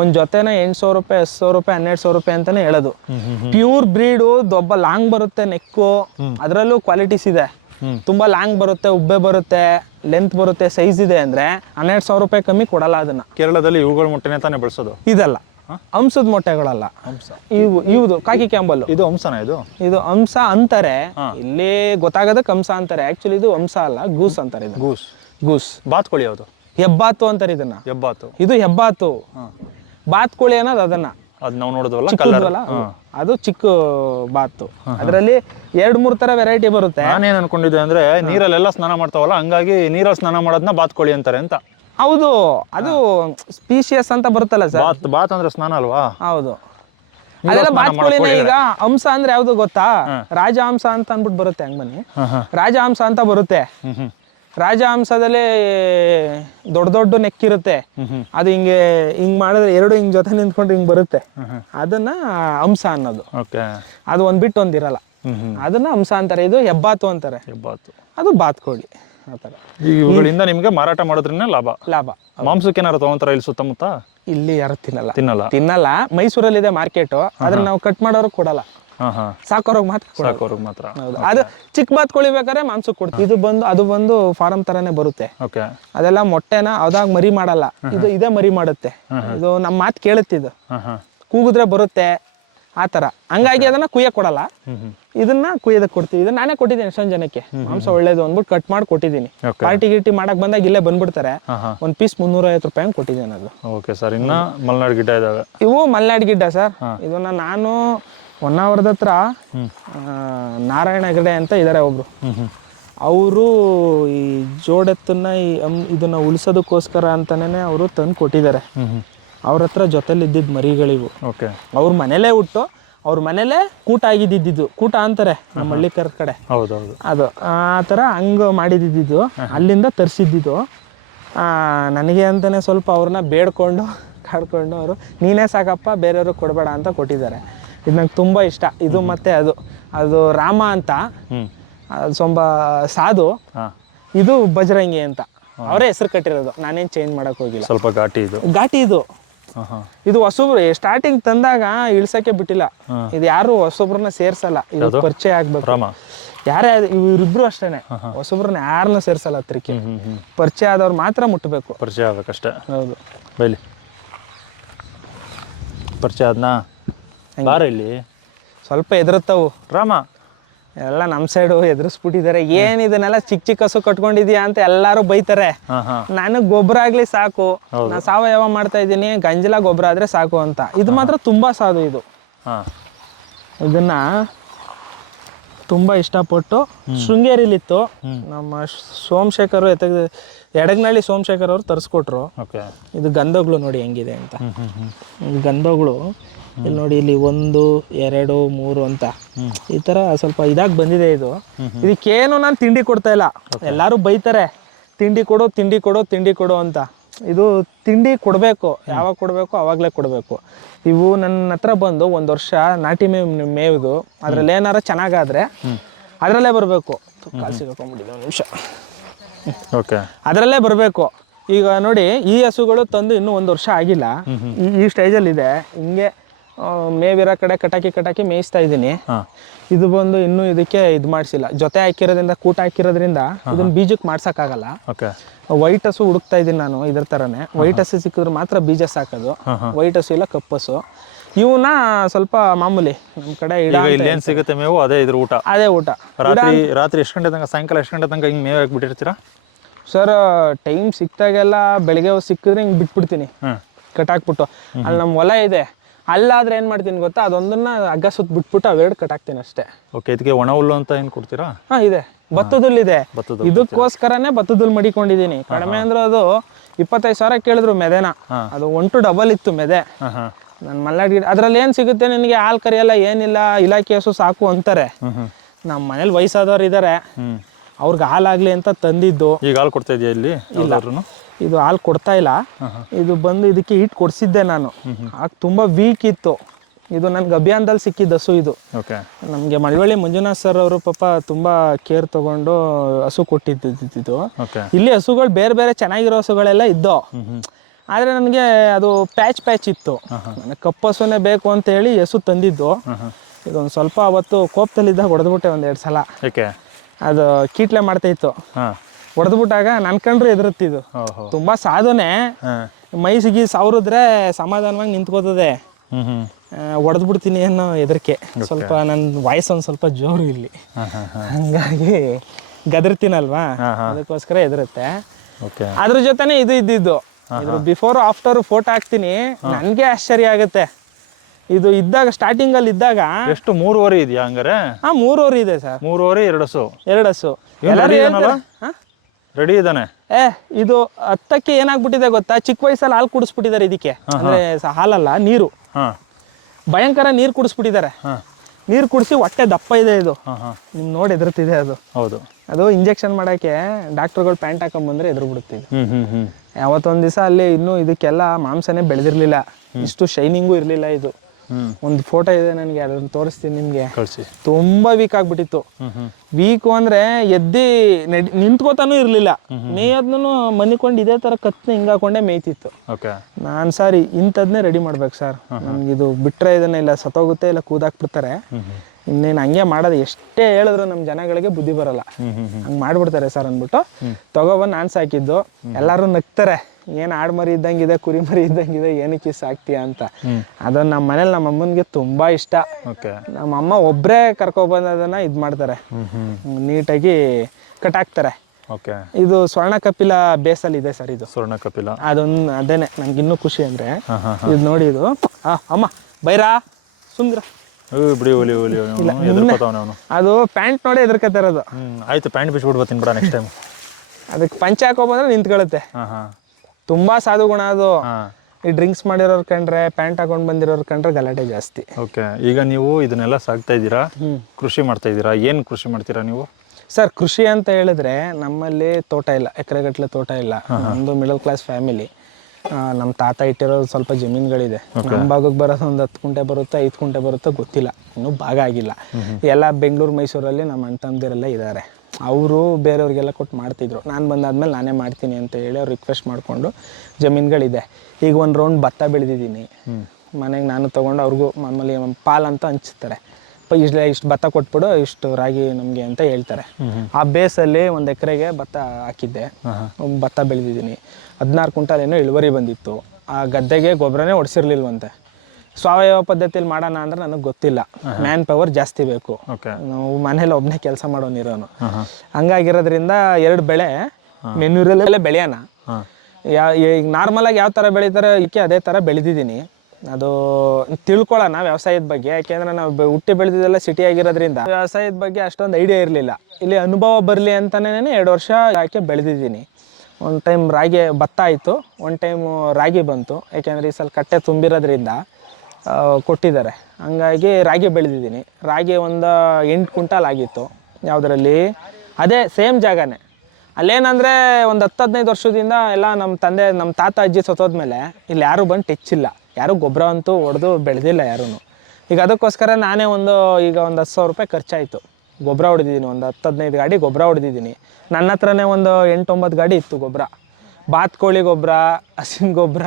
ಒಂದು ಜೊತೆನ 800 ರೂಪಾಯಿ 1000 ರೂಪಾಯಿ 1200 ರೂಪಾಯಿ ಅಂತಾನೆ ಹೇಳೋದು. ಪ್ಯೂರ್ ಬ್ರೀಡು ದೊಬ್ಬ ಲಾಂಗ್ ಬರುತ್ತೆ ನೆಕ್ಕು, ಅದರಲ್ಲೂ ಕ್ವಾಲಿಟೀಸ್ ಇದೆ. ತುಂಬಾ ಲಾಂಗ್ ಬರುತ್ತೆ, ಉಬ್ಬೆ ಬರುತ್ತೆ, ಲೆಂತ್ ಬರುತ್ತೆ, ಸೈಜ್ ಇದೆ ಅಂದ್ರೆ 1200 ರೂಪಾಯಿ ಕಮ್ಮಿ ಕೊಡಲ್ಲ ಅದನ್ನ. ಕೇರಳದಲ್ಲಿ ಇವುಗಳ ಮೊಟ್ಟೆನೇ ತಾನೇ ಬಳಸೋದು? ಇದಲ್ಲ, ಹಂಸದ ಮೊಟ್ಟೆಗಳಲ್ಲ, ಇವುದು ಕಾಕಿ ಕ್ಯಾಂಬಲ್. ಇದು ಹಂಸನ? ಇದು ಹಂಸ ಅಂತಾರೆ, ಇಲ್ಲಿ ಗೊತ್ತಾಗೋದಕ್ಕೆ ಹಂಸ ಅಂತಾರೆ. ಆಕ್ಚುಲಿ ಇದು ಹಂಸ ಅಲ್ಲ, ಗೂಸ್ ಅಂತಾರೆ. ಇದು ಗೂಸ್. ಬಾತ್ಕೋಳಿ ಯಾವುದು? ಹೆಬ್ಬಾತು ಅಂತಾರೆ ಇದನ್ನ. ಹೆಬ್ಬಾತು. ಇದು ಹೆಬ್ಬಾತು. ಬಾತ್ಕೋಳಿ ಅನ್ನೋದು ಅದನ್ನ ಅದ್ ನಾವು ನೋಡೋದಲ್ಲ, ಅದು ಚಿಕ್ಕ ಬಾತು. ಅದರಲ್ಲಿ 2-3 ತರ ವೆರೈಟಿ ಬರುತ್ತೆ. ನಾನೇನ್ ಅನ್ಕೊಂಡಿದ್ದೆ ಅಂದ್ರೆ ನೀರಲ್ಲೆಲ್ಲ ಸ್ನಾನ ಮಾಡ್ತಾವಲ್ಲ, ಹಂಗಾಗಿ ನೀರಲ್ಲಿ ಸ್ನಾನ ಮಾಡೋದನ್ನ ಬಾತ್ಕೋಳಿ ಅಂತಾರೆ ಅಂತ. ಹೌದು, ಅದು ಸ್ಪೀಶಿಯಸ್ ಅಂತ ಬರುತ್ತಲ್ಲ ಸರ್. ಬಾತ್ ಅಂದ್ರೆ ಸ್ನಾನ ಅಲ್ವಾ? ಹೌದು, ಅದೆಲ್ಲ ಬಾತ್ಕೋಳಿನೇ. ಈಗ ಹಂಸ ಅಂದ್ರೆ ಯಾವ್ದು ಗೊತ್ತಾ? ರಾಜಹಂಸ ಅಂತ ಅನ್ಬಿಟ್ಟು ಬರುತ್ತೆ. ಹಂಗ್ ಬನ್ನಿ, ರಾಜಹಂಸ ಅಂತ ಬರುತ್ತೆ. ರಾಜಹಂಸದಲ್ಲಿ ದೊಡ್ಡ ನೆಕ್ಕಿರುತ್ತೆ. ಅದು ಹಿಂಗ್ ಮಾಡಿದ್ರೆ ಎರಡು ಹಿಂಗ್ ಜೊತೆ ನಿಂತ್ಕೊಂಡು ಹಿಂಗ್ ಬರುತ್ತೆ. ಅದನ್ನ ಹಂಸ ಅನ್ನೋದು. ಅದು ಒಂದ್ ಬಿಟ್ಟು ಒಂದಿರಲ್ಲ, ಅದನ್ನ ಹಂಸ ಅಂತಾರೆ. ಇದು ಹೆಬ್ಬಾತು ಅಂತಾರೆ. ಅದು ಬಾತ್ಕೋಳಿ. ಆತರ ಇವುಗಳಿಂದ ನಿಮ್ಗೆ ಮಾರಾಟ ಮಾಡೋದ್ರಿಂದ ಲಾಭ. ಮಾಂಸಕ್ಕೆ ಏನಾರು ತಗೊಂತಾರ ಇಲ್ಲಿ ಸುತ್ತಮುತ್ತ? ಇಲ್ಲಿ ಯಾರು ತಿನ್ನಲ್ಲ. ಮೈಸೂರಲ್ಲಿ ಇದೆ ಮಾರ್ಕೆಟ್, ಆದ್ರೆ ನಾವು ಕಟ್ ಮಾಡೋರು ಕೊಡಲ್ಲ, ಸಾಕೋರ್ಗ್ ಮಾತ್ರ. ಅದು ಚಿಕ್ಕ ಬಾತ್ಕೋಳಿ ಬೇಕಾದ್ರೆ ಮಾಂಸಕ್ಕೆ ಕೊಡ್ತೀವಿ. ಅದು ಬಂದು ಫಾರಂ ತರಾನೇ ಬರುತ್ತೆ. ಅದೆಲ್ಲ ಮೊಟ್ಟೆನ ಅದಾಗ ಮರಿ ಮಾಡಲ್ಲ, ಇದೇ ಮರಿ ಮಾಡುತ್ತೆ. ಇದು ನಮ್ಮ ಮಾತು ಕೇಳುತ್ತೆ, ಇದು ಕೂಗಿದ್ರೆ ಬರುತ್ತೆ ಆತರ. ಹಂಗಾಗಿ ಅದನ್ನ ಕುಯ್ಯಕ್ ಕೊಡಲ್ಲ, ಇದನ್ನ ಕುಯ್ಯದಕ್ಕೆ ಕೊಡ್ತೀವಿ. ಇದನ್ನ ನಾನೇ ಕೊಟ್ಟಿದ್ದೀನಿ ಎಷ್ಟೊಂದು ಜನಕ್ಕೆ. ಮಾಂಸ ಒಳ್ಳೇದು ಅಂದ್ಬಿಟ್ಟು ಕಟ್ ಮಾಡಿ ಕೊಟ್ಟಿದ್ದೀನಿ. ಪಾರ್ಟಿ ಗಿಟ್ಟಿ ಮಾಡಕ್ ಬಂದಾಗ ಇಲ್ಲೇ ಬಂದ್ಬಿಡ್ತಾರೆ. ಒಂದ್ ಪೀಸ್ 350 ರೂಪಾಯಿ ಕೊಟ್ಟಿದ್ದೀನಿ. ಅದು ಓಕೆ ಸರ್. ಇನ್ನ ಮಲ್ನಾಡ್ ಗಿಡ್ಡ ಇದಾವೆ. ಇವು ಮಲ್ನಾಡ್ ಗಿಡ್ಡ ಸರ್. ಇದನ್ನ ನಾನು ಹೊನ್ನಾವರದ ಹತ್ರ ನಾರಾಯಣ ಹೆಗಡೆ ಅಂತ ಇದಾರೆ ಒಬ್ರು. ಅವರು ಈ ಜೋಡೆತ್ತನ್ನ ಇದನ್ನ ಉಳಿಸೋದಕ್ಕೋಸ್ಕರ ಅಂತಾನೆ ಅವರು ತಂದು ಕೊಟ್ಟಿದ್ದಾರೆ. ಅವ್ರ ಹತ್ರ ಜೊತೆಲಿ ಇದ್ದಿದ್ ಮರಿಗಳಿವು. ಅವ್ರ ಮನೇಲೇ ಹುಟ್ಟು, ಅವ್ರ ಮನೇಲೆ ಕೂಟ ಆಗಿದ್ದಿದ್ದು. ಕೂಟ ಅಂತಾರೆ ನಮ್ಮ ಹಳ್ಳಿಕರ ಕಡೆ. ಅದು ಆ ಥರ ಹಂಗ ಮಾಡಿದ್ದಿದ್ದು, ಅಲ್ಲಿಂದ ತರಿಸಿದ್ದು. ನನಗೆ ಅಂತಾನೆ ಸ್ವಲ್ಪ ಅವ್ರನ್ನ ಬೇಡ್ಕೊಂಡು ಕಾಡ್ಕೊಂಡು ಅವರು ನೀನೇ ಸಾಕಪ್ಪ ಬೇರೆಯವ್ರಿಗೆ ಕೊಡಬೇಡ ಅಂತ ಕೊಟ್ಟಿದ್ದಾರೆ. ಇದು ನಂಗೆ ತುಂಬ ಇಷ್ಟ. ಇದು ಮತ್ತೆ ಅದು ರಾಮ ಅಂತ, ಅದು ಸ್ವಲ್ಪ ಸಾಧು. ಇದು ಬಜರಂಗಿ ಅಂತ ಅವರೇ ಹೆಸರು ಕಟ್ಟಿರೋದು. ನಾನೇನು ಚೇಂಜ್ ಮಾಡಕ್ ಹೋಗಿಲ್ಲ. ಸ್ವಲ್ಪ ಘಾಟಿ ಇದು ಹೊಸಬ್ರು ಸ್ಟಾರ್ಟಿಂಗ್ ತಂದಾಗ ಇಳ್ಸಕ್ಕೆ ಬಿಟ್ಟಿಲ್ಲ. ಇದು ಯಾರು ಹೊಸೊಬ್ರನ್ನ ಸೇರ್ಸಲ್ಲ, ಇದು ಪರಿಚಯ ಆಗ್ಬೇಕು. ಯಾರೇ ಇವರಿಬ್ರು ಅಷ್ಟೇನೆ, ಹೊಸೊಬ್ರನ್ನ ಯಾರನ್ನ ಸೇರ್ಸಲ್ಲ. ಹತ್ರಕ್ಕೆ ಪರಿಚಯ ಆದವ್ರು ಮಾತ್ರ ಮುಟ್ಟಬೇಕು. ಪರಿಚಯ ಆಗ್ಬೇಕಷ್ಟೇ. ಹೌದು, ಬೈಲಿ ಪರಿಚಯ ಆದ್ನಾ ಬಾರ. ಇಲ್ಲಿ ಸ್ವಲ್ಪ ಎದುರುತ್ತವು ರಾಮ ಎಲ್ಲ ನಮ್ಮ ಸೈಡು ಎದುರಿಸ್ಬಿಟ್ಟಿದ್ದಾರೆ. ಏನ್ ಇದನ್ನೆಲ್ಲ ಚಿಕ್ಕ ಹಸು ಕಟ್ಕೊಂಡಿದ್ಯಾ ಅಂತ ಎಲ್ಲಾರು ಬೈತಾರೆ. ನನಗ್ ಗೊಬ್ಬರ ಆಗ್ಲಿ ಸಾಕು, ನಾ ಸಾವಯವ ಮಾಡ್ತಾ ಇದ್ದೀನಿ, ಗಂಜಲ ಗೊಬ್ಬರ ಆದ್ರೆ ಸಾಕು ಅಂತ. ಇದು ಮಾತ್ರ ತುಂಬಾ ಸಾಧು. ಇದನ್ನ ತುಂಬಾ ಇಷ್ಟಪಟ್ಟು ಶೃಂಗೇರಿಲಿತ್ತು. ನಮ್ಮ ಸೋಮಶೇಖರ್ ಎಡಗ್ನಳ್ಳಿ ಸೋಮಶೇಖರ್ ಅವರು ತರಿಸ್ಕೊಟ್ರು. ಇದು ಗಂಧಗಳು ನೋಡಿ ಹೆಂಗಿದೆ ಅಂತ. ಗಂಧಗಳು ಇಲ್ಲಿ ನೋಡಿ, ಇಲ್ಲಿ 1 2 3 ಅಂತ ಈ ತರ ಸ್ವಲ್ಪ ಇದಾಗಿ ಬಂದಿದೆ. ಇದಕ್ಕೇನು ನಾನು ತಿಂಡಿ ಕೊಡ್ತಾ ಇಲ್ಲ. ಎಲ್ಲಾರು ಬೈತಾರೆ, ತಿಂಡಿ ಕೊಡು ಅಂತ. ಇದು ತಿಂಡಿ ಕೊಡಬೇಕು, ಯಾವಾಗ ಕೊಡಬೇಕು ಅವಾಗಲೇ ಕೊಡಬೇಕು. ಇವು ನನ್ನ ಹತ್ರ ಬಂದು 1 ವರ್ಷ ನಾಟಿ ಮೇವ್ದು, ಅದ್ರಲ್ಲಿ ಏನಾರ ಚೆನ್ನಾಗಾದ್ರೆ ಅದರಲ್ಲೇ ಬರಬೇಕು. ಕಾಲು ಸಿಗಾಕೊಂಡ್ಬಿಟ್ಟಿದೆ, 1 ನಿಮಿಷ. ಅದರಲ್ಲೇ ಬರಬೇಕು. ಈಗ ನೋಡಿ, ಈ ಹಸುಗಳು ತಂದು ಇನ್ನೂ 1 ವರ್ಷ ಆಗಿಲ್ಲ, ಈ ಸ್ಟೇಜಲ್ಲಿ ಇದೆ. ಹಿಂಗೆ ಮೇವಿರೋ ಕಡೆ ಕಟಾಕಿ ಮೇಯಿಸ್ತಾ ಇದ್ದೀನಿ. ಇದು ಬಂದು ಇನ್ನೂ ಇದಕ್ಕೆ ಇದು ಮಾಡಿಸಿಲ್ಲ. ಜೊತೆ ಹಾಕಿರೋದ್ರಿಂದ, ಕೂಟ ಹಾಕಿರೋದ್ರಿಂದ ಇದನ್ನ ಬೀಜಕ್ಕೆ ಮಾಡ್ಸಕ್ಕಾಗಲ್ಲ. ವೈಟ್ ಹಸು ಹುಡುಕ್ತಾ ಇದ್ದೀನಿ ನಾನು. ಇದ್ರ ತರನೇ ವೈಟ್ ಹಸು ಸಿಕ್ಕಿದ್ರೆ ಮಾತ್ರ ಬೀಜ ಸಾಕೋದು. ವೈಟ್ ಹಸು ಇಲ್ಲ, ಕಪ್ಪು ಹಸು. ಇವನ್ನ ಸ್ವಲ್ಪ ಮಾಮೂಲಿ ನಮ್ಮ ಕಡೆ ಏನ್ ಸಿಗುತ್ತೆ ಮೇವು, ಅದೇ ಇದ್ರ ಊಟ. ರಾತ್ರಿ ಎಷ್ಟು ಗಂಟೆ ತನಕ, ಸಾಯಂಕಾಲ ಎಷ್ಟು ಗಂಟೆ ತನಕ ಹಿಂಗೆ ಮೇವು ಹಾಕ್ಬಿಟ್ಟಿರ್ತೀರಾ ಸರ್? ಟೈಮ್ ಸಿಕ್ತಾಗೆಲ್ಲ ಬೆಳಿಗ್ಗೆ ಸಿಕ್ಕಿದ್ರೆ ಹಿಂಗೆ ಬಿಟ್ಬಿಡ್ತೀನಿ, ಕಟಾಕ್ಬಿಟ್ಟು. ಅಲ್ಲಿ ನಮ್ಮ ಹೊಲ ಇದೆ, ಅಲ್ಲಾದ್ರೆ ಏನ್ ಮಾಡ್ತೀನಿ ಗೊತ್ತಾ, ಅದೊಂದನ್ನ ಹಗ್ಗ ಸುತ್ತ ಬಿಟ್ಬಿಟ್ಟು ಅವೆರಡು ಕಟಾಕ್ತೀನಿ ಅಷ್ಟೇ. ಇದಕ್ಕೆ ಒಣ ಹುಲ್ಲು ಅಂತ ಏನ್ ಕೊಡ್ತೀರಾ? ಇದೆ, ಭತ್ತದ ಇದೆ. ಇದಕ್ಕೋಸ್ಕರನೇ ಭತ್ತದ ಮಡಿಕೊಂಡಿದೀನಿ. ಕಡಿಮೆ ಅಂದ್ರೆ ಅದು 25,000 ಕೇಳಿದ್ರು ಮೆದೆನ. ಅದು 1 to 2 ಇತ್ತು ಮೆದೆ. ನನ್ ಮಲ್ನಾಡ್ ಗಿಡ ಅದ್ರಲ್ಲಿ ಏನ್ ಸಿಗುತ್ತೆ ನಿನಗೆ, ಹಾಲ್ ಕರಿಯಲ್ಲ ಏನಿಲ್ಲ, ಇಲಾಖೆ ಹಸು ಸಾಕು ಅಂತಾರೆ. ನಮ್ಮ ಮನೇಲಿ ವಯಸ್ಸಾದವ್ರು ಇದಾರೆ, ಅವ್ರಿಗೆ ಹಾಲಾಗ್ಲಿ ಅಂತ ತಂದಿದ್ದು. ಈಗ ಹಾಲು ಕೊಡ್ತಾ ಇದೆಯಾ ಇಲ್ಲಿ? ಇದು ಹಾಲು ಕೊಡ್ತಾ ಇಲ್ಲ. ಇದು ಬಂದು ಇದಕ್ಕೆ ಹೀಟ್ ಕೊಡ್ಸಿದ್ದೆ ನಾನು. ಆಗ ತುಂಬಾ ವೀಕ್ ಇತ್ತು. ಇದು ನನ್ಗೆ ಅಭಿಯಾನದಲ್ಲಿ ಸಿಕ್ಕಿದ್ದ ಹಸು. ಇದು ನಮ್ಗೆ ಮಳವಳ್ಳಿ ಮಂಜುನಾಥ್ ಸರ್ ಅವರು ಪಾಪ ತುಂಬಾ ಕೇರ್ ತಗೊಂಡು ಹಸು ಕೊಟ್ಟಿದ್ದು. ಇಲ್ಲಿ ಹಸುಗಳು ಬೇರೆ ಬೇರೆ ಚೆನ್ನಾಗಿರೋ ಹಸುಗಳೆಲ್ಲ ಇದ್ದೋ. ಆದರೆ ನನಗೆ ಅದು ಪ್ಯಾಚ್ ಇತ್ತು. ನನಗೆ ಕಪ್ಪಸುನೇ ಬೇಕು ಅಂತ ಹೇಳಿ ಹೆಸು ತಂದಿದ್ದು. ಇದೊಂದು ಸ್ವಲ್ಪ ಅವತ್ತು ಕೋಪದಲ್ಲಿದ್ದಾಗ ಹೊಡೆದ್ಬಿಟ್ಟೆ 1-2 ಸಲ. ಯಾಕೆ? ಅದು ಕೀಟ್ಲೆ ಮಾಡ್ತಾಯಿತ್ತು. ಹೊಡೆದ್ಬಿಟ್ಟಾಗ ನನ್ನ ಕಂಡ್ರೆ ಎದುರುತ್ತಿದ್ದು. ತುಂಬ ಸಾಧುನೇ, ಮೈ ಸಿಗಿ ಸಾವಿರಿದ್ರೆ ಸಮಾಧಾನವಾಗಿ ನಿಂತ್ಕೋತದೆ. ಹೊಡೆದ್ಬಿಡ್ತೀನಿ ಅನ್ನೋ ಹೆದರಿಕೆ. ಸ್ವಲ್ಪ ನನ್ನ ವಾಯ್ಸ್ ಒಂದು ಸ್ವಲ್ಪ ಜೋರು ಇಲ್ಲಿ, ಹಂಗಾಗಿ ಗದರ್ತೀನಲ್ವಾ, ಅದಕ್ಕೋಸ್ಕರ ಹೆದರುತ್ತೆ. ಅದ್ರ ಜೊತೆನೆ ಇದು ಇದ್ದಿದ್ದು. ಇದ್ರ ಬಿಫೋರ್ ಆಫ್ಟರ್ ಫೋಟೋ ಹಾಕ್ತೀನಿ. ನನಗೆ ಆಶ್ಚರ್ಯ ಆಗುತ್ತೆ. ಇದು ಇದ್ದಾಗ ಸ್ಟಾರ್ಟಿಂಗಲ್ಲಿ ಇದ್ದಾಗ ಎಷ್ಟು 3 ಇದೆಯಾ ಹಂಗಾರೆ? 3 ಇದೆ ಸರ್. 3 2 ಹಸು. 2 ಹಸು ರೆಡಿ ಇದ್ದಾನೆ. ಇದು ಹತ್ತಕ್ಕೆ ಏನಾಗ್ಬಿಟ್ಟಿದೆ ಗೊತ್ತಾ, ಚಿಕ್ಕ ವಯಸ್ಸಲ್ಲಿ ಹಾಲು ಕುಡಿಸ್ಬಿಟ್ಟಿದ್ದಾರೆ ಇದಕ್ಕೆ. ಅಂದ್ರೆ ಹಾಲಲ್ಲ, ನೀರು, ಭಯಂಕರ ನೀರು ಕುಡಿಸ್ಬಿಟ್ಟಿದ್ದಾರೆ. ನೀರು ಕುಡಿಸಿ ಹೊಟ್ಟೆ ದಪ್ಪ ಇದೆ ಇದು. ನಿಮ್ ನೋಡಿ ಎದುರ್ತಿದೆ ಅದು. ಹೌದು, ಅದು ಇಂಜೆಕ್ಷನ್ ಮಾಡಕ್ಕೆ ಡಾಕ್ಟರ್ಗಳು ಪ್ಯಾಂಟ್ ಹಾಕೊಂಡ್ಬಂದ್ರೆ ಎದುರು ಬಿಡುತ್ತಿದ್ದು. ಯಾವತ್ತೊಂದ್ ದಿವಸ ಅಲ್ಲಿ ಇನ್ನೂ ಇದಕ್ಕೆಲ್ಲ ಮಾಂಸನೇ ಬೆಳೆದಿರ್ಲಿಲ್ಲ, ಇಷ್ಟು ಶೈನಿಂಗು ಇರ್ಲಿಲ್ಲ. ಇದು ಒಂದು ಫೋಟೋ ಇದೆ ನನಗೆ, ಅದನ್ನ ತೋರಿಸ್ತೀನಿ ನಿಮ್ಗೆ. ತುಂಬಾ ವೀಕ್ ಆಗ್ಬಿಟ್ಟಿತ್ತು. ವೀಕು ಅಂದ್ರೆ ಎದ್ದಿ ನಿಂತ್ಕೋತಾನು ಇರ್ಲಿಲ್ಲ. ಮೇಯದ್ನು ಮನಿಕೊಂಡು ಇದೇ ತರ ಕತ್ನ ಹಿಂಗಾಕೊಂಡೆ ಮೇಯ್ತಿತ್ತು. ನಾನ್ ಸರ್ ಇಂಥದ್ನೇ ರೆಡಿ ಮಾಡ್ಬೇಕು ಸರ್, ನಮ್ಗಿದು ಬಿಟ್ರೆ ಇದನ್ನ ಇಲ್ಲ ಸತ್ತೋಗುತ್ತೆ, ಇಲ್ಲ ಕೂದಾಕ್ಬಿಡ್ತಾರೆ. ಇನ್ನೇನು ಹಂಗೆ ಮಾಡೋದು, ಎಷ್ಟೇ ಹೇಳಿದ್ರು ನಮ್ಮ ಜನಗಳಿಗೆ ಬುದ್ಧಿ ಬರಲ್ಲ. ಹಂಗೆ ಮಾಡ್ಬಿಡ್ತಾರೆ ಸರ್ ಅಂದ್ಬಿಟ್ಟು ತಗೊಬಂದು ನಾನು ಸಾಕಿದ್ದು. ಎಲ್ಲರೂ ನಗ್ತಾರೆ, ಏನು ಆಡು ಮರಿ ಇದ್ದಂಗಿದೆ, ಕುರಿ ಮರಿ ಇದ್ದಂಗಿದೆ, ಏನಕ್ಕೆ ಸಾಕ್ತೀಯ ಅಂತ. ಅದನ್ನ ನಮ್ಮ ಮನೇಲಿ ನಮ್ಮ ಅಮ್ಮನಿಗೆ ತುಂಬಾ ಇಷ್ಟ. ನಮ್ಮ ಅಮ್ಮ ಒಬ್ಬರೇ ಕರ್ಕೊಬಂದು ಅದನ್ನ ಇದು ಮಾಡ್ತಾರೆ, ನೀಟಾಗಿ ಕಟ್ಟಾಕ್ತಾರೆ. ಇದು ಸ್ವರ್ಣ ಕಪಿಲ ಬೇಸಲ್ಲಿ ಇದೆ ಸರ್. ಇದು ಸ್ವರ್ಣ ಕಪಿಲ, ಅದೊಂದು ಅದೇನೆ ನನ್ಗೆ ಇನ್ನೂ ಖುಷಿ ಅಂದ್ರೆ. ಇದು ನೋಡಿ, ಇದು ಅಮ್ಮ ಬೈರಾ ಸುಂದ್ರ ಅದು ಪ್ಯಾಂಟ್ ನೋಡಿ ಎದುರ್ಕತ್ತಿರೋದು. ಆಯ್ತು, ಪ್ಯಾಂಟ್ ಬಿಚ್ಬಿಡ್ಬತ್ತೀನಿ ಬಿಡ ನೆಕ್ಸ್ಟ್ ಟೈಮ್. ಅದಕ್ಕೆ ಪಂಚೆ ಹಾಕೋಬಂದ್ರೆ ನಿಂತ್ಕೊಳ್ಳುತ್ತೆ. ತುಂಬಾ ಸಾಧು ಗುಣ ಅದು. ಈ ಡ್ರಿಂಕ್ಸ್ ಮಾಡಿರೋರು ಕಂಡ್ರೆ, ಪ್ಯಾಂಟ್ ಹಾಕೊಂಡ್ ಬಂದಿರೋರು ಕಂಡ್ರೆ ಗಲಾಟೆ ಜಾಸ್ತಿ. ಈಗ ನೀವು ಇದನ್ನೆಲ್ಲ ಸಾಕ್ತಾ ಇದ್ದೀರಾ, ಕೃಷಿ ಮಾಡ್ತಾ ಇದ್ದೀರಾ, ಏನ್ ಕೃಷಿ ಮಾಡ್ತೀರಾ ನೀವು? ಸರ್ ಕೃಷಿ ಅಂತ ಹೇಳಿದ್ರೆ ನಮ್ಮಲ್ಲಿ ತೋಟ ಇಲ್ಲ, ಎಕರೆಗಟ್ಟಲೆ ತೋಟ ಇಲ್ಲ. ನಮ್ದು ಮಿಡಲ್ ಕ್ಲಾಸ್ ಫ್ಯಾಮಿಲಿ. ನಮ್ಮ ತಾತ ಇಟ್ಟಿರೋದು ಸ್ವಲ್ಪ ಜಮೀನುಗಳಿದೆ. ನಮ್ಮ ಭಾಗಕ್ಕೆ ಬರೋದು ಒಂದು 10 ಕುಂಟೆ ಬರುತ್ತೋ 5 ಕುಂಟೆ ಬರುತ್ತೋ ಗೊತ್ತಿಲ್ಲ, ಇನ್ನೂ ಭಾಗ ಆಗಿಲ್ಲ. ಎಲ್ಲ ಬೆಂಗಳೂರು ಮೈಸೂರಲ್ಲಿ ನಮ್ಮ ಅಣ್ಣ ತಮ್ಮದಿರೆಲ್ಲ ಇದ್ದಾರೆ. ಅವರು ಬೇರೆಯವ್ರಿಗೆಲ್ಲ ಕೊಟ್ಟು ಮಾಡ್ತಿದ್ರು. ನಾನು ಬಂದಾದ್ಮೇಲೆ ನಾನೇ ಮಾಡ್ತೀನಿ ಅಂತ ಹೇಳಿ ಅವ್ರು ರಿಕ್ವೆಸ್ಟ್ ಮಾಡಿಕೊಂಡು ಜಮೀನುಗಳಿದೆ. ಈಗ ಒಂದು ರೌಂಡ್ ಭತ್ತ ಬೆಳೆದಿದ್ದೀನಿ ಮನೆಗೆ, ನಾನು ತೊಗೊಂಡು ಅವ್ರಿಗೂ ಮಾಮೂಲಿ ಪಾಲಂತ ಹಂಚ್ತಾರೆ. ಇಷ್ಟು ಭತ್ತ ಕೊಟ್ಬಿಡು, ಇಷ್ಟು ರಾಗಿ ನಮಗೆ ಅಂತ ಹೇಳ್ತಾರೆ. ಆ ಬೇಸಲ್ಲಿ 1 ಎಕರೆಗೆ ಭತ್ತ ಹಾಕಿದ್ದೆ, ಭತ್ತ ಬೆಳೆದಿದ್ದೀನಿ. 16 ಕ್ವಿಂಟಲ್ ಏನೋ ಇಳುವರಿ ಬಂದಿತ್ತು. ಆ ಗದ್ದೆಗೆ ಗೊಬ್ಬರನೇ ಹೊಡ್ಸಿರ್ಲಿಲ್ವಂತೆ. ಸಾವಯವ ಪದ್ಧತಿಯಲ್ಲಿ ಮಾಡೋಣ ಅಂದ್ರೆ ನನಗೆ ಗೊತ್ತಿಲ್ಲ, ಮ್ಯಾನ್ ಪವರ್ ಜಾಸ್ತಿ ಬೇಕು. ನಾವು ಮನೇಲಿ ಒಬ್ಬನೇ ಕೆಲಸ ಮಾಡೋನಿರೋನು. ಹಂಗಾಗಿರೋದ್ರಿಂದ 2 ಬೆಳೆ ಮೆನ್ಯೂರಲ್ಲೇ ಬೆಳೆಯೋಣ. ಈಗ ನಾರ್ಮಲಾಗಿ ಯಾವ ಥರ ಬೆಳೀತಾರೆ ಇದಕ್ಕೆ ಅದೇ ಥರ ಬೆಳೆದಿದ್ದೀನಿ. ಅದು ತಿಳ್ಕೊಳ್ಳೋಣ ವ್ಯವಸಾಯದ ಬಗ್ಗೆ. ಯಾಕೆಂದರೆ ನಾವು ಹುಟ್ಟಿ ಬೆಳೆದಿದ್ದೆಲ್ಲ ಸಿಟಿ ಆಗಿರೋದ್ರಿಂದ ವ್ಯವಸಾಯದ ಬಗ್ಗೆ ಅಷ್ಟೊಂದು ಐಡಿಯಾ ಇರಲಿಲ್ಲ. ಇಲ್ಲಿ ಅನುಭವ ಬರಲಿ ಅಂತಲೇ 2 ವರ್ಷ ಯಾಕೆ ಬೆಳೆದಿದ್ದೀನಿ. ಒಂದು ಟೈಮ್ ರಾಗಿ ಭತ್ತ ಆಯಿತು, ಒಂದು ಟೈಮು ರಾಗಿ ಬಂತು. ಯಾಕೆಂದರೆ ಈ ಸಲ ಕಟ್ಟೆ ತುಂಬಿರೋದ್ರಿಂದ ಕೊಟ್ಟಿದ್ದಾರೆ, ಹಂಗಾಗಿ ರಾಗಿ ಬೆಳೆದಿದ್ದೀನಿ. ರಾಗಿ ಒಂದು 8 ಕ್ವಿಂಟಾಲ್ ಆಗಿತ್ತು. ಯಾವುದರಲ್ಲಿ? ಅದೇ ಸೇಮ್ ಜಾಗನೇ. ಅಲ್ಲೇನಂದರೆ ಒಂದು 10-15 ವರ್ಷದಿಂದ ಎಲ್ಲ ನಮ್ಮ ತಾತ ಅಜ್ಜಿ ಸತ್ತೋದ್ಮೇಲೆ ಇಲ್ಲಿ ಯಾರೂ ಬಂದು ಟೆಚ್ಚಿಲ್ಲ, ಯಾರೂ ಗೊಬ್ಬರ ಅಂತೂ ಹೊಡೆದು ಬೆಳೆದಿಲ್ಲ ಯಾರೂ. ಈಗ ಅದಕ್ಕೋಸ್ಕರ ನಾನೇ ಈಗ ಒಂದು 10,000 ರೂಪಾಯಿ ಖರ್ಚಾಯಿತು. ಗೊಬ್ಬರ ಹೊಡೆದಿದ್ದೀನಿ, ಒಂದು 10-15 ಗಾಡಿ ಗೊಬ್ಬರ ಹೊಡೆದಿದ್ದೀನಿ. ನನ್ನ ಹತ್ರನೇ ಒಂದು 8-9 ಗಾಡಿ ಇತ್ತು ಗೊಬ್ಬರ. ಬಾತ್ಕೋಳಿ ಗೊಬ್ಬರ, ಹಸಿನ ಗೊಬ್ಬರ,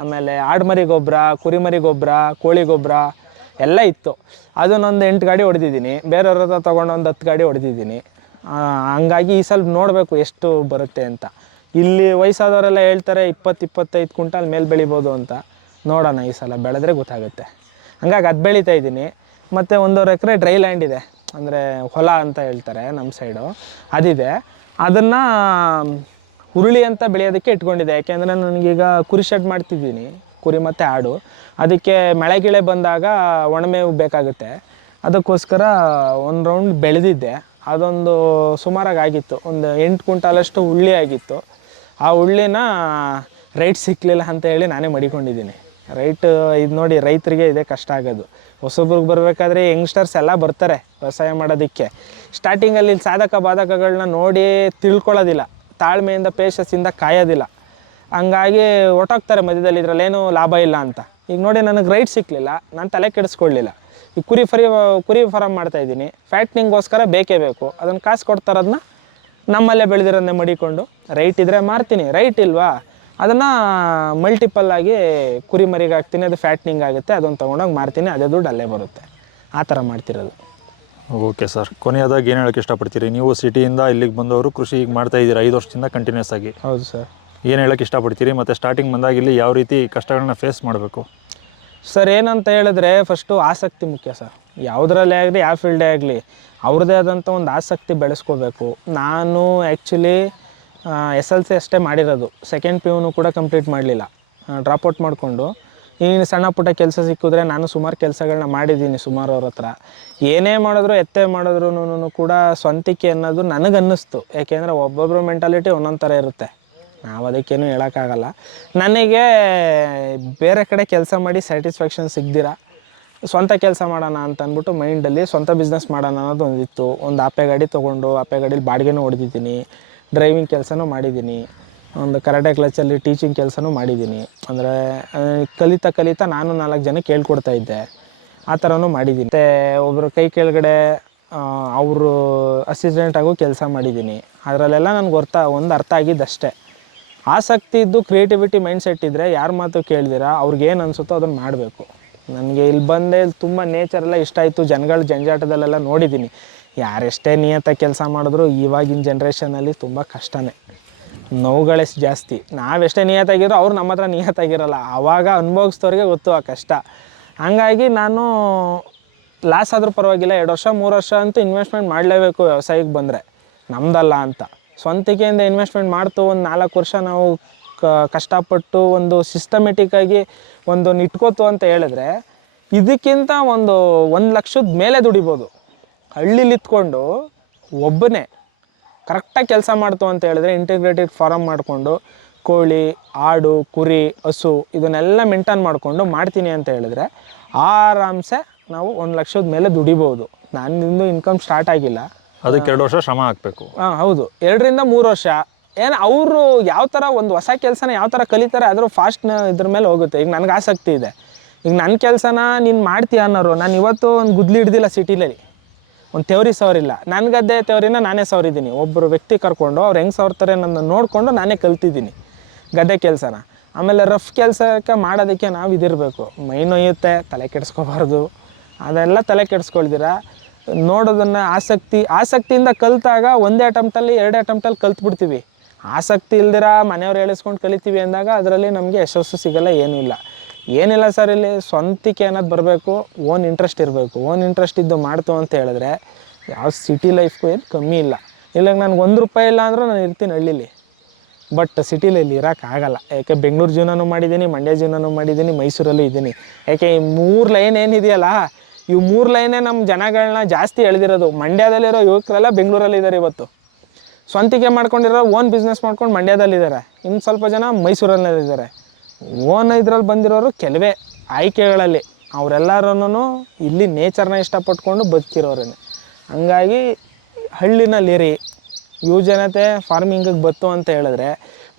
ಆಮೇಲೆ ಆಡುಮರಿ ಗೊಬ್ಬರ, ಕುರಿಮರಿ ಗೊಬ್ಬರ, ಕೋಳಿ ಗೊಬ್ಬರ ಎಲ್ಲ ಇತ್ತು. ಅದನ್ನೊಂದು 8 ಗಾಡಿ ಹೊಡೆದಿದ್ದೀನಿ. ಬೇರೆಯವ್ರ ಹತ್ರ ತೊಗೊಂಡು ಒಂದು 10 ಗಾಡಿ ಹೊಡೆದಿದ್ದೀನಿ. ಹಂಗಾಗಿ ಈ ಸಲ ನೋಡಬೇಕು ಎಷ್ಟು ಬರುತ್ತೆ ಅಂತ. ಇಲ್ಲಿ ವಯಸ್ಸಾದವರೆಲ್ಲ ಹೇಳ್ತಾರೆ 20-25 ಕ್ವಿಂಟಾಲ್ ಮೇಲೆ ಬೆಳಿಬೋದು ಅಂತ. ನೋಡೋಣ, ಈ ಸಲ ಬೆಳೆದ್ರೆ ಗೊತ್ತಾಗುತ್ತೆ. ಹಂಗಾಗಿ ಅದು ಬೆಳೀತಾ ಇದ್ದೀನಿ. ಮತ್ತು 1.5 ಎಕರೆ ಡ್ರೈ ಲ್ಯಾಂಡ್ ಇದೆ, ಅಂದರೆ ಹೊಲ ಅಂತ ಹೇಳ್ತಾರೆ ನಮ್ಮ ಸೈಡು, ಅದಿದೆ. ಅದನ್ನು ಹುರುಳಿ ಅಂತ ಬೆಳೆಯೋದಕ್ಕೆ ಇಟ್ಕೊಂಡಿದ್ದೆ. ಯಾಕೆಂದರೆ ನನಗೀಗ ಕುರಿ ಶೆಡ್ ಮಾಡ್ತಿದ್ದೀನಿ, ಕುರಿ ಮತ್ತು ಆಡು. ಅದಕ್ಕೆ ಮಳೆ ಗಿಳೆ ಬಂದಾಗ ಒಣಮೇವು ಬೇಕಾಗುತ್ತೆ. ಅದಕ್ಕೋಸ್ಕರ 1 ರೌಂಡ್ ಬೆಳೆದಿದ್ದೆ. ಅದೊಂದು ಸುಮಾರಾಗಿ ಆಗಿತ್ತು, ಒಂದು 8 ಕ್ವಿಂಟಾಲಷ್ಟು ಹುಳ್ಳಿ ಆಗಿತ್ತು. ಆ ಹುಳ್ಳಿನ ರೈಟ್ ಸಿಕ್ಕಲಿಲ್ಲ ಅಂತ ಹೇಳಿ ನಾನೇ ಮಡಿಕೊಂಡಿದ್ದೀನಿ. ರೈಟ್ ಇದು ನೋಡಿ, ರೈತರಿಗೆ ಇದೇ ಕಷ್ಟ ಆಗೋದು. ಹೊಸಬ್ರಿಗೆ ಬರಬೇಕಾದ್ರೆ ಯಂಗ್ಸ್ಟರ್ಸ್ ಎಲ್ಲ ಬರ್ತಾರೆ ವ್ಯವಸಾಯ ಮಾಡೋದಕ್ಕೆ. ಸ್ಟಾರ್ಟಿಂಗಲ್ಲಿ ಸಾಧಕ ಬಾಧಕಗಳನ್ನ ನೋಡಿ ತಿಳ್ಕೊಳ್ಳೋದಿಲ್ಲ, ತಾಳ್ಮೆಯಿಂದ ಪೇಷನ್ಸಿಂದ ಕಾಯೋದಿಲ್ಲ. ಹಂಗಾಗಿ ಹೊಟ್ಟೋಗ್ತಾರೆ ಮಧ್ಯದಲ್ಲಿ, ಇದರಲ್ಲೇನು ಲಾಭ ಇಲ್ಲ ಅಂತ. ಈಗ ನೋಡಿ, ನನಗೆ ರೈಟ್ ಸಿಕ್ಕಲಿಲ್ಲ, ನಾನು ತಲೆ ಕೆಡಿಸ್ಕೊಳ್ಳಿಲ್ಲ. ಈ ಕುರಿ ಫಾರಮ್ ಮಾಡ್ತಾಯಿದ್ದೀನಿ, ಫ್ಯಾಟ್ನಿಂಗೋಸ್ಕರ ಬೇಕೇ ಬೇಕು. ಅದನ್ನು ಕಾಸು ಕೊಡ್ತಾರದನ್ನ ನಮ್ಮಲ್ಲೇ ಬೆಳೆದಿರೋದನ್ನೇ ಮಡಿಕೊಂಡು, ರೈಟ್ ಇದ್ದರೆ ಮಾರ್ತೀನಿ, ರೈಟ್ ಇಲ್ವಾ ಅದನ್ನು ಮಲ್ಟಿಪಲ್ ಆಗಿ ಕುರಿ ಮರಿಗೆ ಹಾಕ್ತೀನಿ, ಅದು ಫ್ಯಾಟ್ನಿಂಗ್ ಆಗುತ್ತೆ, ಅದನ್ನು ತೊಗೊಂಡೋಗಿ ಮಾರ್ತೀನಿ, ಅದೇ ದುಡ್ಡು ಅಲ್ಲೇ ಬರುತ್ತೆ. ಆ ಥರ ಮಾಡ್ತಿರೋದು. ಓಕೆ ಸರ್, ಕೊನೆಯದಾಗಿ ಏನು ಹೇಳೋಕ್ಕೆ ಇಷ್ಟಪಡ್ತೀರಿ? ನೀವು ಸಿಟಿಯಿಂದ ಇಲ್ಲಿಗೆ ಬಂದವರು ಕೃಷಿ ಈಗ ಮಾಡ್ತಾ ಇದ್ದೀರಾ 5 ವರ್ಷದಿಂದ ಕಂಟಿನ್ಯೂಸ್ ಆಗಿ. ಹೌದು ಸರ್. ಏನು ಹೇಳೋಕ್ಕೆ ಇಷ್ಟಪಡ್ತೀರಿ? ಮತ್ತು ಸ್ಟಾರ್ಟಿಂಗ್ ಬಂದಾಗ ಇಲ್ಲಿ ಯಾವ ರೀತಿ ಕಷ್ಟಗಳನ್ನ ಫೇಸ್ ಮಾಡಬೇಕು? ಸರ್ ಏನಂತ ಹೇಳಿದ್ರೆ, ಫಸ್ಟು ಆಸಕ್ತಿ ಮುಖ್ಯ ಸರ್. ಯಾವುದರಲ್ಲೇ ಆಗಲಿ, ಯಾವ ಫೀಲ್ಡೇ ಆಗಲಿ, ಅವ್ರದ್ದೇ ಆದಂಥ ಒಂದು ಆಸಕ್ತಿ ಬೆಳೆಸ್ಕೋಬೇಕು. ನಾನು ಆ್ಯಕ್ಚುಲಿ SLC ಅಷ್ಟೇ ಮಾಡಿರೋದು, ಸೆಕೆಂಡ್ PU ಕೂಡ ಕಂಪ್ಲೀಟ್ ಮಾಡಲಿಲ್ಲ, ಡ್ರಾಪ್ಔಟ್ ಮಾಡಿಕೊಂಡು ಈ ಸಣ್ಣ ಪುಟ್ಟ ಕೆಲಸ ಸಿಕ್ಕಿದ್ರೆ ನಾನು ಸುಮಾರು ಕೆಲಸಗಳನ್ನ ಮಾಡಿದ್ದೀನಿ ಸುಮಾರು ಅವ್ರ ಹತ್ರ. ಏನೇ ಮಾಡಿದ್ರು ಎತ್ತೆ ಮಾಡಿದ್ರು ಕೂಡ ಸ್ವಂತಿಕೆ ಅನ್ನೋದು ನನಗನ್ನಿಸ್ತು. ಯಾಕೆಂದರೆ ಒಬ್ಬೊಬ್ಬರು ಮೆಂಟಾಲಿಟಿ ಒಂದೊಂದು ಥರ ಇರುತ್ತೆ, ನಾವು ಅದಕ್ಕೇನು ಹೇಳೋಕ್ಕಾಗಲ್ಲ. ನನಗೆ ಬೇರೆ ಕಡೆ ಕೆಲಸ ಮಾಡಿ ಸ್ಯಾಟಿಸ್ಫ್ಯಾಕ್ಷನ್ ಸಿಗ್ದಿರ ಸ್ವಂತ ಕೆಲಸ ಮಾಡೋಣ ಅಂತ ಅಂದ್ಬಿಟ್ಟು ಮೈಂಡಲ್ಲಿ ಸ್ವಂತ ಬಿಸ್ನೆಸ್ ಮಾಡೋಣ ಅನ್ನೋದು ಒಂದಿತ್ತು. ಒಂದು ಆಪೆ ಗಾಡಿ ತೊಗೊಂಡು ಆಪೆ ಗಾಡೀಲಿ ಬಾಡಿಗೆನೂ ಹೊಡೆದಿದ್ದೀನಿ, ಡ್ರೈವಿಂಗ್ ಕೆಲಸನೂ ಮಾಡಿದ್ದೀನಿ, ಒಂದು ಕರಾಟೆ ಕ್ಲಚಲ್ಲಿ ಟೀಚಿಂಗ್ ಕೆಲಸನೂ ಮಾಡಿದ್ದೀನಿ. ಅಂದರೆ ಕಲಿತಾ ನಾನು 4 ಜನಕ್ಕೆ ಹೇಳ್ಕೊಡ್ತಾಯಿದ್ದೆ, ಆ ಥರನೂ ಮಾಡಿದ್ದೀನಿ. ಮತ್ತು ಒಬ್ಬರು ಕೈ ಕೆಳಗಡೆ ಅವರು ಅಸಿಸ್ಟೆಂಟಾಗೂ ಕೆಲಸ ಮಾಡಿದ್ದೀನಿ. ಅದರಲ್ಲೆಲ್ಲ ನನಗೆ ಒಂದು ಅರ್ಥ ಆಗಿದ್ದಷ್ಟೇ, ಆಸಕ್ತಿ ಇದ್ದು ಕ್ರಿಯೇಟಿವಿಟಿ ಮೈಂಡ್ಸೆಟ್ ಇದ್ದರೆ ಯಾರ ಮಾತು ಕೇಳ್ದಿರ ಅವ್ರಿಗೇನು ಅನಿಸುತ್ತೋ ಅದನ್ನು ಮಾಡಬೇಕು. ನನಗೆ ಇಲ್ಲಿ ಬಂದೆ, ಇಲ್ಲಿ ತುಂಬ ನೇಚರೆಲ್ಲ ಇಷ್ಟ ಆಯಿತು. ಜನಗಳ ಜಂಜಾಟದಲ್ಲೆಲ್ಲ ನೋಡಿದ್ದೀನಿ, ಯಾರೆಷ್ಟೇ ನಿಯತ್ತಾಗಿ ಕೆಲಸ ಮಾಡಿದ್ರು ಇವಾಗಿನ ಜನ್ರೇಷನಲ್ಲಿ ತುಂಬ ಕಷ್ಟನೇ, ನೋವುಗಳೇ ಜಾಸ್ತಿ. ನಾವೆಷ್ಟೇ ನಿಯತ್ತಾಗಿರೋ ಅವ್ರು ನಮ್ಮ ಹತ್ರ ನಿಯತ್ತಾಗಿರೋಲ್ಲ, ಆವಾಗ ಅನುಭವಿಸ್ದವ್ರಿಗೆ ಗೊತ್ತು ಆ ಕಷ್ಟ. ಹಾಗಾಗಿ ನಾನು ಲಾಸ್ ಆದರೂ ಪರವಾಗಿಲ್ಲ, 2 ವರ್ಷ 3 ವರ್ಷ ಅಂತೂ ಇನ್ವೆಸ್ಟ್ಮೆಂಟ್ ಮಾಡಲೇಬೇಕು ವ್ಯವಸಾಯಕ್ಕೆ ಬಂದರೆ, ನಮ್ಮದಲ್ಲ ಅಂತ. ಸ್ವಂತಿಕೆಯಿಂದ ಇನ್ವೆಸ್ಟ್ಮೆಂಟ್ ಮಾಡ್ತು ಒಂದು 4 ವರ್ಷ ನಾವು ಕಷ್ಟಪಟ್ಟು ಒಂದು ಸಿಸ್ಟಮೆಟಿಕ್ಕಾಗಿ ಒಂದು ಇಟ್ಕೋತು ಅಂತ ಹೇಳಿದ್ರೆ ಇದಕ್ಕಿಂತ ಒಂದು 1 ಲಕ್ಷದ ಮೇಲೆ ದುಡಿಬೋದು. ಹಳ್ಳಿಲಿ ಇತ್ಕೊಂಡು ಒಬ್ಬನೇ ಕರೆಕ್ಟಾಗಿ ಕೆಲಸ ಮಾಡ್ತು ಅಂತ ಹೇಳಿದ್ರೆ, ಇಂಟಿಗ್ರೇಟೆಡ್ ಫಾರಮ್ ಮಾಡಿಕೊಂಡು ಕೋಳಿ, ಆಡು, ಕುರಿ, ಹಸು ಇದನ್ನೆಲ್ಲ ಮೇಂಟೈನ್ ಮಾಡಿಕೊಂಡು ಮಾಡ್ತೀನಿ ಅಂತ ಹೇಳಿದ್ರೆ ಆರಾಮ್ಸೆ ನಾವು 1 ಲಕ್ಷದ ಮೇಲೆ ದುಡಿಬೋದು. ನನ್ನಿಂದು ಇನ್ಕಮ್ ಸ್ಟಾರ್ಟ್ ಆಗಿಲ್ಲ, ಅದಕ್ಕೆ 2 ವರ್ಷ ಶ್ರಮ ಹಾಕಬೇಕು. ಹೌದು, 2 ರಿಂದ 3 ವರ್ಷ. ಏನು ಅವರು ಯಾವ ಥರ ಒಂದು ಹೊಸ ಕೆಲಸನ ಯಾವ ಥರ ಕಲಿತಾರೆ ಅದ್ರ ಫಾಸ್ಟ್ ಇದ್ರ ಮೇಲೆ ಹೋಗುತ್ತೆ. ಈಗ ನನಗೆ ಆಸಕ್ತಿ ಇದೆ, ಈಗ ನನ್ನ ಕೆಲಸನ ನೀನು ಮಾಡ್ತೀಯ ಅನ್ನೋರು, ನಾನು ಇವತ್ತು ಒಂದು ಗುದ್ಲಿ ಹಿಡ್ದಿಲ್ಲ ಸಿಟಿಲಿ, ಒಂದು ತೆವರಿ ಸವರಿಲ್ಲ, ನನ್ನ ಗದ್ದೆ ತೆವರಿನ ನಾನೇ ಸವರಿದ್ದೀನಿ. ಒಬ್ಬರು ವ್ಯಕ್ತಿ ಕರ್ಕೊಂಡು ಅವ್ರು ಹೆಂಗೆ ಸವರ್ತಾರೆ ನನ್ನ ನೋಡಿಕೊಂಡು ನಾನೇ ಕಲ್ತಿದ್ದೀನಿ ಗದ್ದೆ ಕೆಲಸನ. ಆಮೇಲೆ ರಫ್ ಕೆಲಸಕ್ಕೆ ಮಾಡೋದಕ್ಕೆ ನಾವು ಇದಿರಬೇಕು, ಮೈ ನೋಯುತ್ತೆ, ತಲೆ ಕೆಡಿಸ್ಕೋಬಾರ್ದು, ಅದೆಲ್ಲ ತಲೆ ಕೆಡಿಸ್ಕೊಳ್ದಿರ ನೋಡೋದನ್ನು ಆಸಕ್ತಿಯಿಂದ ಕಲಿತಾಗ 1 ಅಟೆಂಪ್ಟಲ್ಲಿ 2 ಅಟೆಂಪ್ಟಲ್ಲಿ ಕಲ್ತ್ಬಿಡ್ತೀವಿ. ಆಸಕ್ತಿ ಇಲ್ದಿರ ಮನೆಯವ್ರು ಹೇಳಿಸ್ಕೊಂಡು ಕಲಿತೀವಿ ಅಂದಾಗ ಅದರಲ್ಲಿ ನಮಗೆ ಯಶಸ್ಸು ಸಿಗೋಲ್ಲ, ಏನಿಲ್ಲ ಸರ್. ಇಲ್ಲಿ ಸ್ವಂತಿಕೆ ಅನ್ನೋದು ಬರಬೇಕು, ಓನ್ ಇಂಟ್ರೆಸ್ಟ್ ಇರಬೇಕು. ಓನ್ ಇಂಟ್ರೆಸ್ಟ್ ಇದ್ದು ಮಾಡ್ತು ಅಂತ ಹೇಳಿದ್ರೆ ಯಾವ ಸಿಟಿ ಲೈಫ್ಗೂ ಏನು ಕಮ್ಮಿ ಇಲ್ಲ. ಇಲ್ಲಾಗ ನನಗೆ ₹1 ಇಲ್ಲ ಅಂದರೂ ನಾನು ಇರ್ತೀನಿ ಹಳ್ಳೀಲಿ, ಬಟ್ ಸಿಟಿಲಿ ಇಲ್ಲಿ ಇರೋಕ್ಕಾಗಲ್ಲ. ಯಾಕೆ ಬೆಂಗಳೂರು ಜೀವನನೂ ಮಾಡಿದ್ದೀನಿ, ಮಂಡ್ಯ ಜೀವನನೂ ಮಾಡಿದ್ದೀನಿ, ಮೈಸೂರಲ್ಲೂ ಇದ್ದೀನಿ. ಯಾಕೆ ಈ 3 ಲೈನ್ ಏನಿದೆಯಲ್ಲ, ಇವು 3 ಲೈನೇ ನಮ್ಮ ಜನಗಳನ್ನ ಜಾಸ್ತಿ ಎಳೆದಿರೋದು. ಮಂಡ್ಯದಲ್ಲಿರೋ ಯುವಕರೆಲ್ಲ ಬೆಂಗಳೂರಲ್ಲಿ ಇದ್ದಾರೆ ಇವತ್ತು, ಸ್ವಂತಿಕೆ ಮಾಡ್ಕೊಂಡಿರೋ ಓನ್ ಬಿಸ್ನೆಸ್ ಮಾಡ್ಕೊಂಡು ಮಂಡ್ಯದಲ್ಲಿದ್ದಾರೆ, ಇನ್ನು ಸ್ವಲ್ಪ ಜನ ಮೈಸೂರಲ್ಲಿದ್ದಾರೆ. ಓನ್ ಇದ್ರಲ್ಲಿ ಬಂದಿರೋರು ಕೆಲವೇ ಆಯ್ಕೆಗಳಲ್ಲಿ, ಅವರೆಲ್ಲರೂ ಇಲ್ಲಿ ನೇಚರ್ನ ಇಷ್ಟಪಟ್ಕೊಂಡು ಬದುಕಿರೋರೇ. ಹಂಗಾಗಿ ಹಳ್ಳಿನಲ್ಲಿರಿ, ಯುವ ಜನತೆ ಫಾರ್ಮಿಂಗಿಗೆ ಬತ್ತು ಅಂತ ಹೇಳಿದ್ರೆ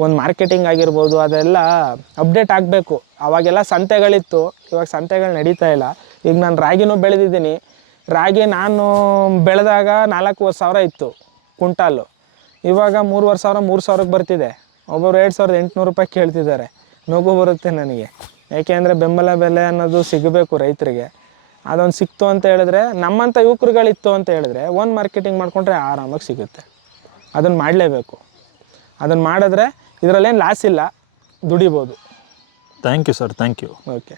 ಒಂದು ಮಾರ್ಕೆಟಿಂಗ್ ಆಗಿರ್ಬೋದು, ಅದೆಲ್ಲ ಅಪ್ಡೇಟ್ ಆಗಬೇಕು. ಅವಾಗೆಲ್ಲ ಸಂತೆಗಳಿತ್ತು, ಇವಾಗ ಸಂತೆಗಳು ನಡೀತಾ ಇಲ್ಲ. ಈಗ ನಾನು ರಾಗಿನೂ ಬೆಳೆದಿದ್ದೀನಿ, ರಾಗಿ ನಾನು ಬೆಳೆದಾಗ 4,000 ಇತ್ತು ಕ್ವಿಂಟಾಲು, ಇವಾಗ 3,500 ಬರ್ತಿದೆ. ಒಬ್ಬರು 2,800 ಕೇಳ್ತಿದ್ದಾರೆ. ನಗು ಬರುತ್ತೆ ನನಗೆ, ಏಕೆಂದರೆ ಬೆಂಬಲ ಬೆಲೆ ಅನ್ನೋದು ಸಿಗಬೇಕು ರೈತರಿಗೆ. ಅದೊಂದು ಸಿಕ್ತು ಅಂತ ಹೇಳಿದ್ರೆ, ನಮ್ಮಂಥ ಯುವಕರುಗಳಿತ್ತು ಅಂತ ಹೇಳಿದ್ರೆ ಓನ್ ಮಾರ್ಕೆಟಿಂಗ್ ಮಾಡಿಕೊಂಡ್ರೆ ಆರಾಮಾಗಿ ಸಿಗುತ್ತೆ. ಅದನ್ನು ಮಾಡಲೇಬೇಕು, ಅದನ್ನು ಮಾಡಿದ್ರೆ ಇದರಲ್ಲೇನು ಲಾಸ್ ಇಲ್ಲ, ದುಡಿಬೋದು. Thank you sir, thank you. Okay.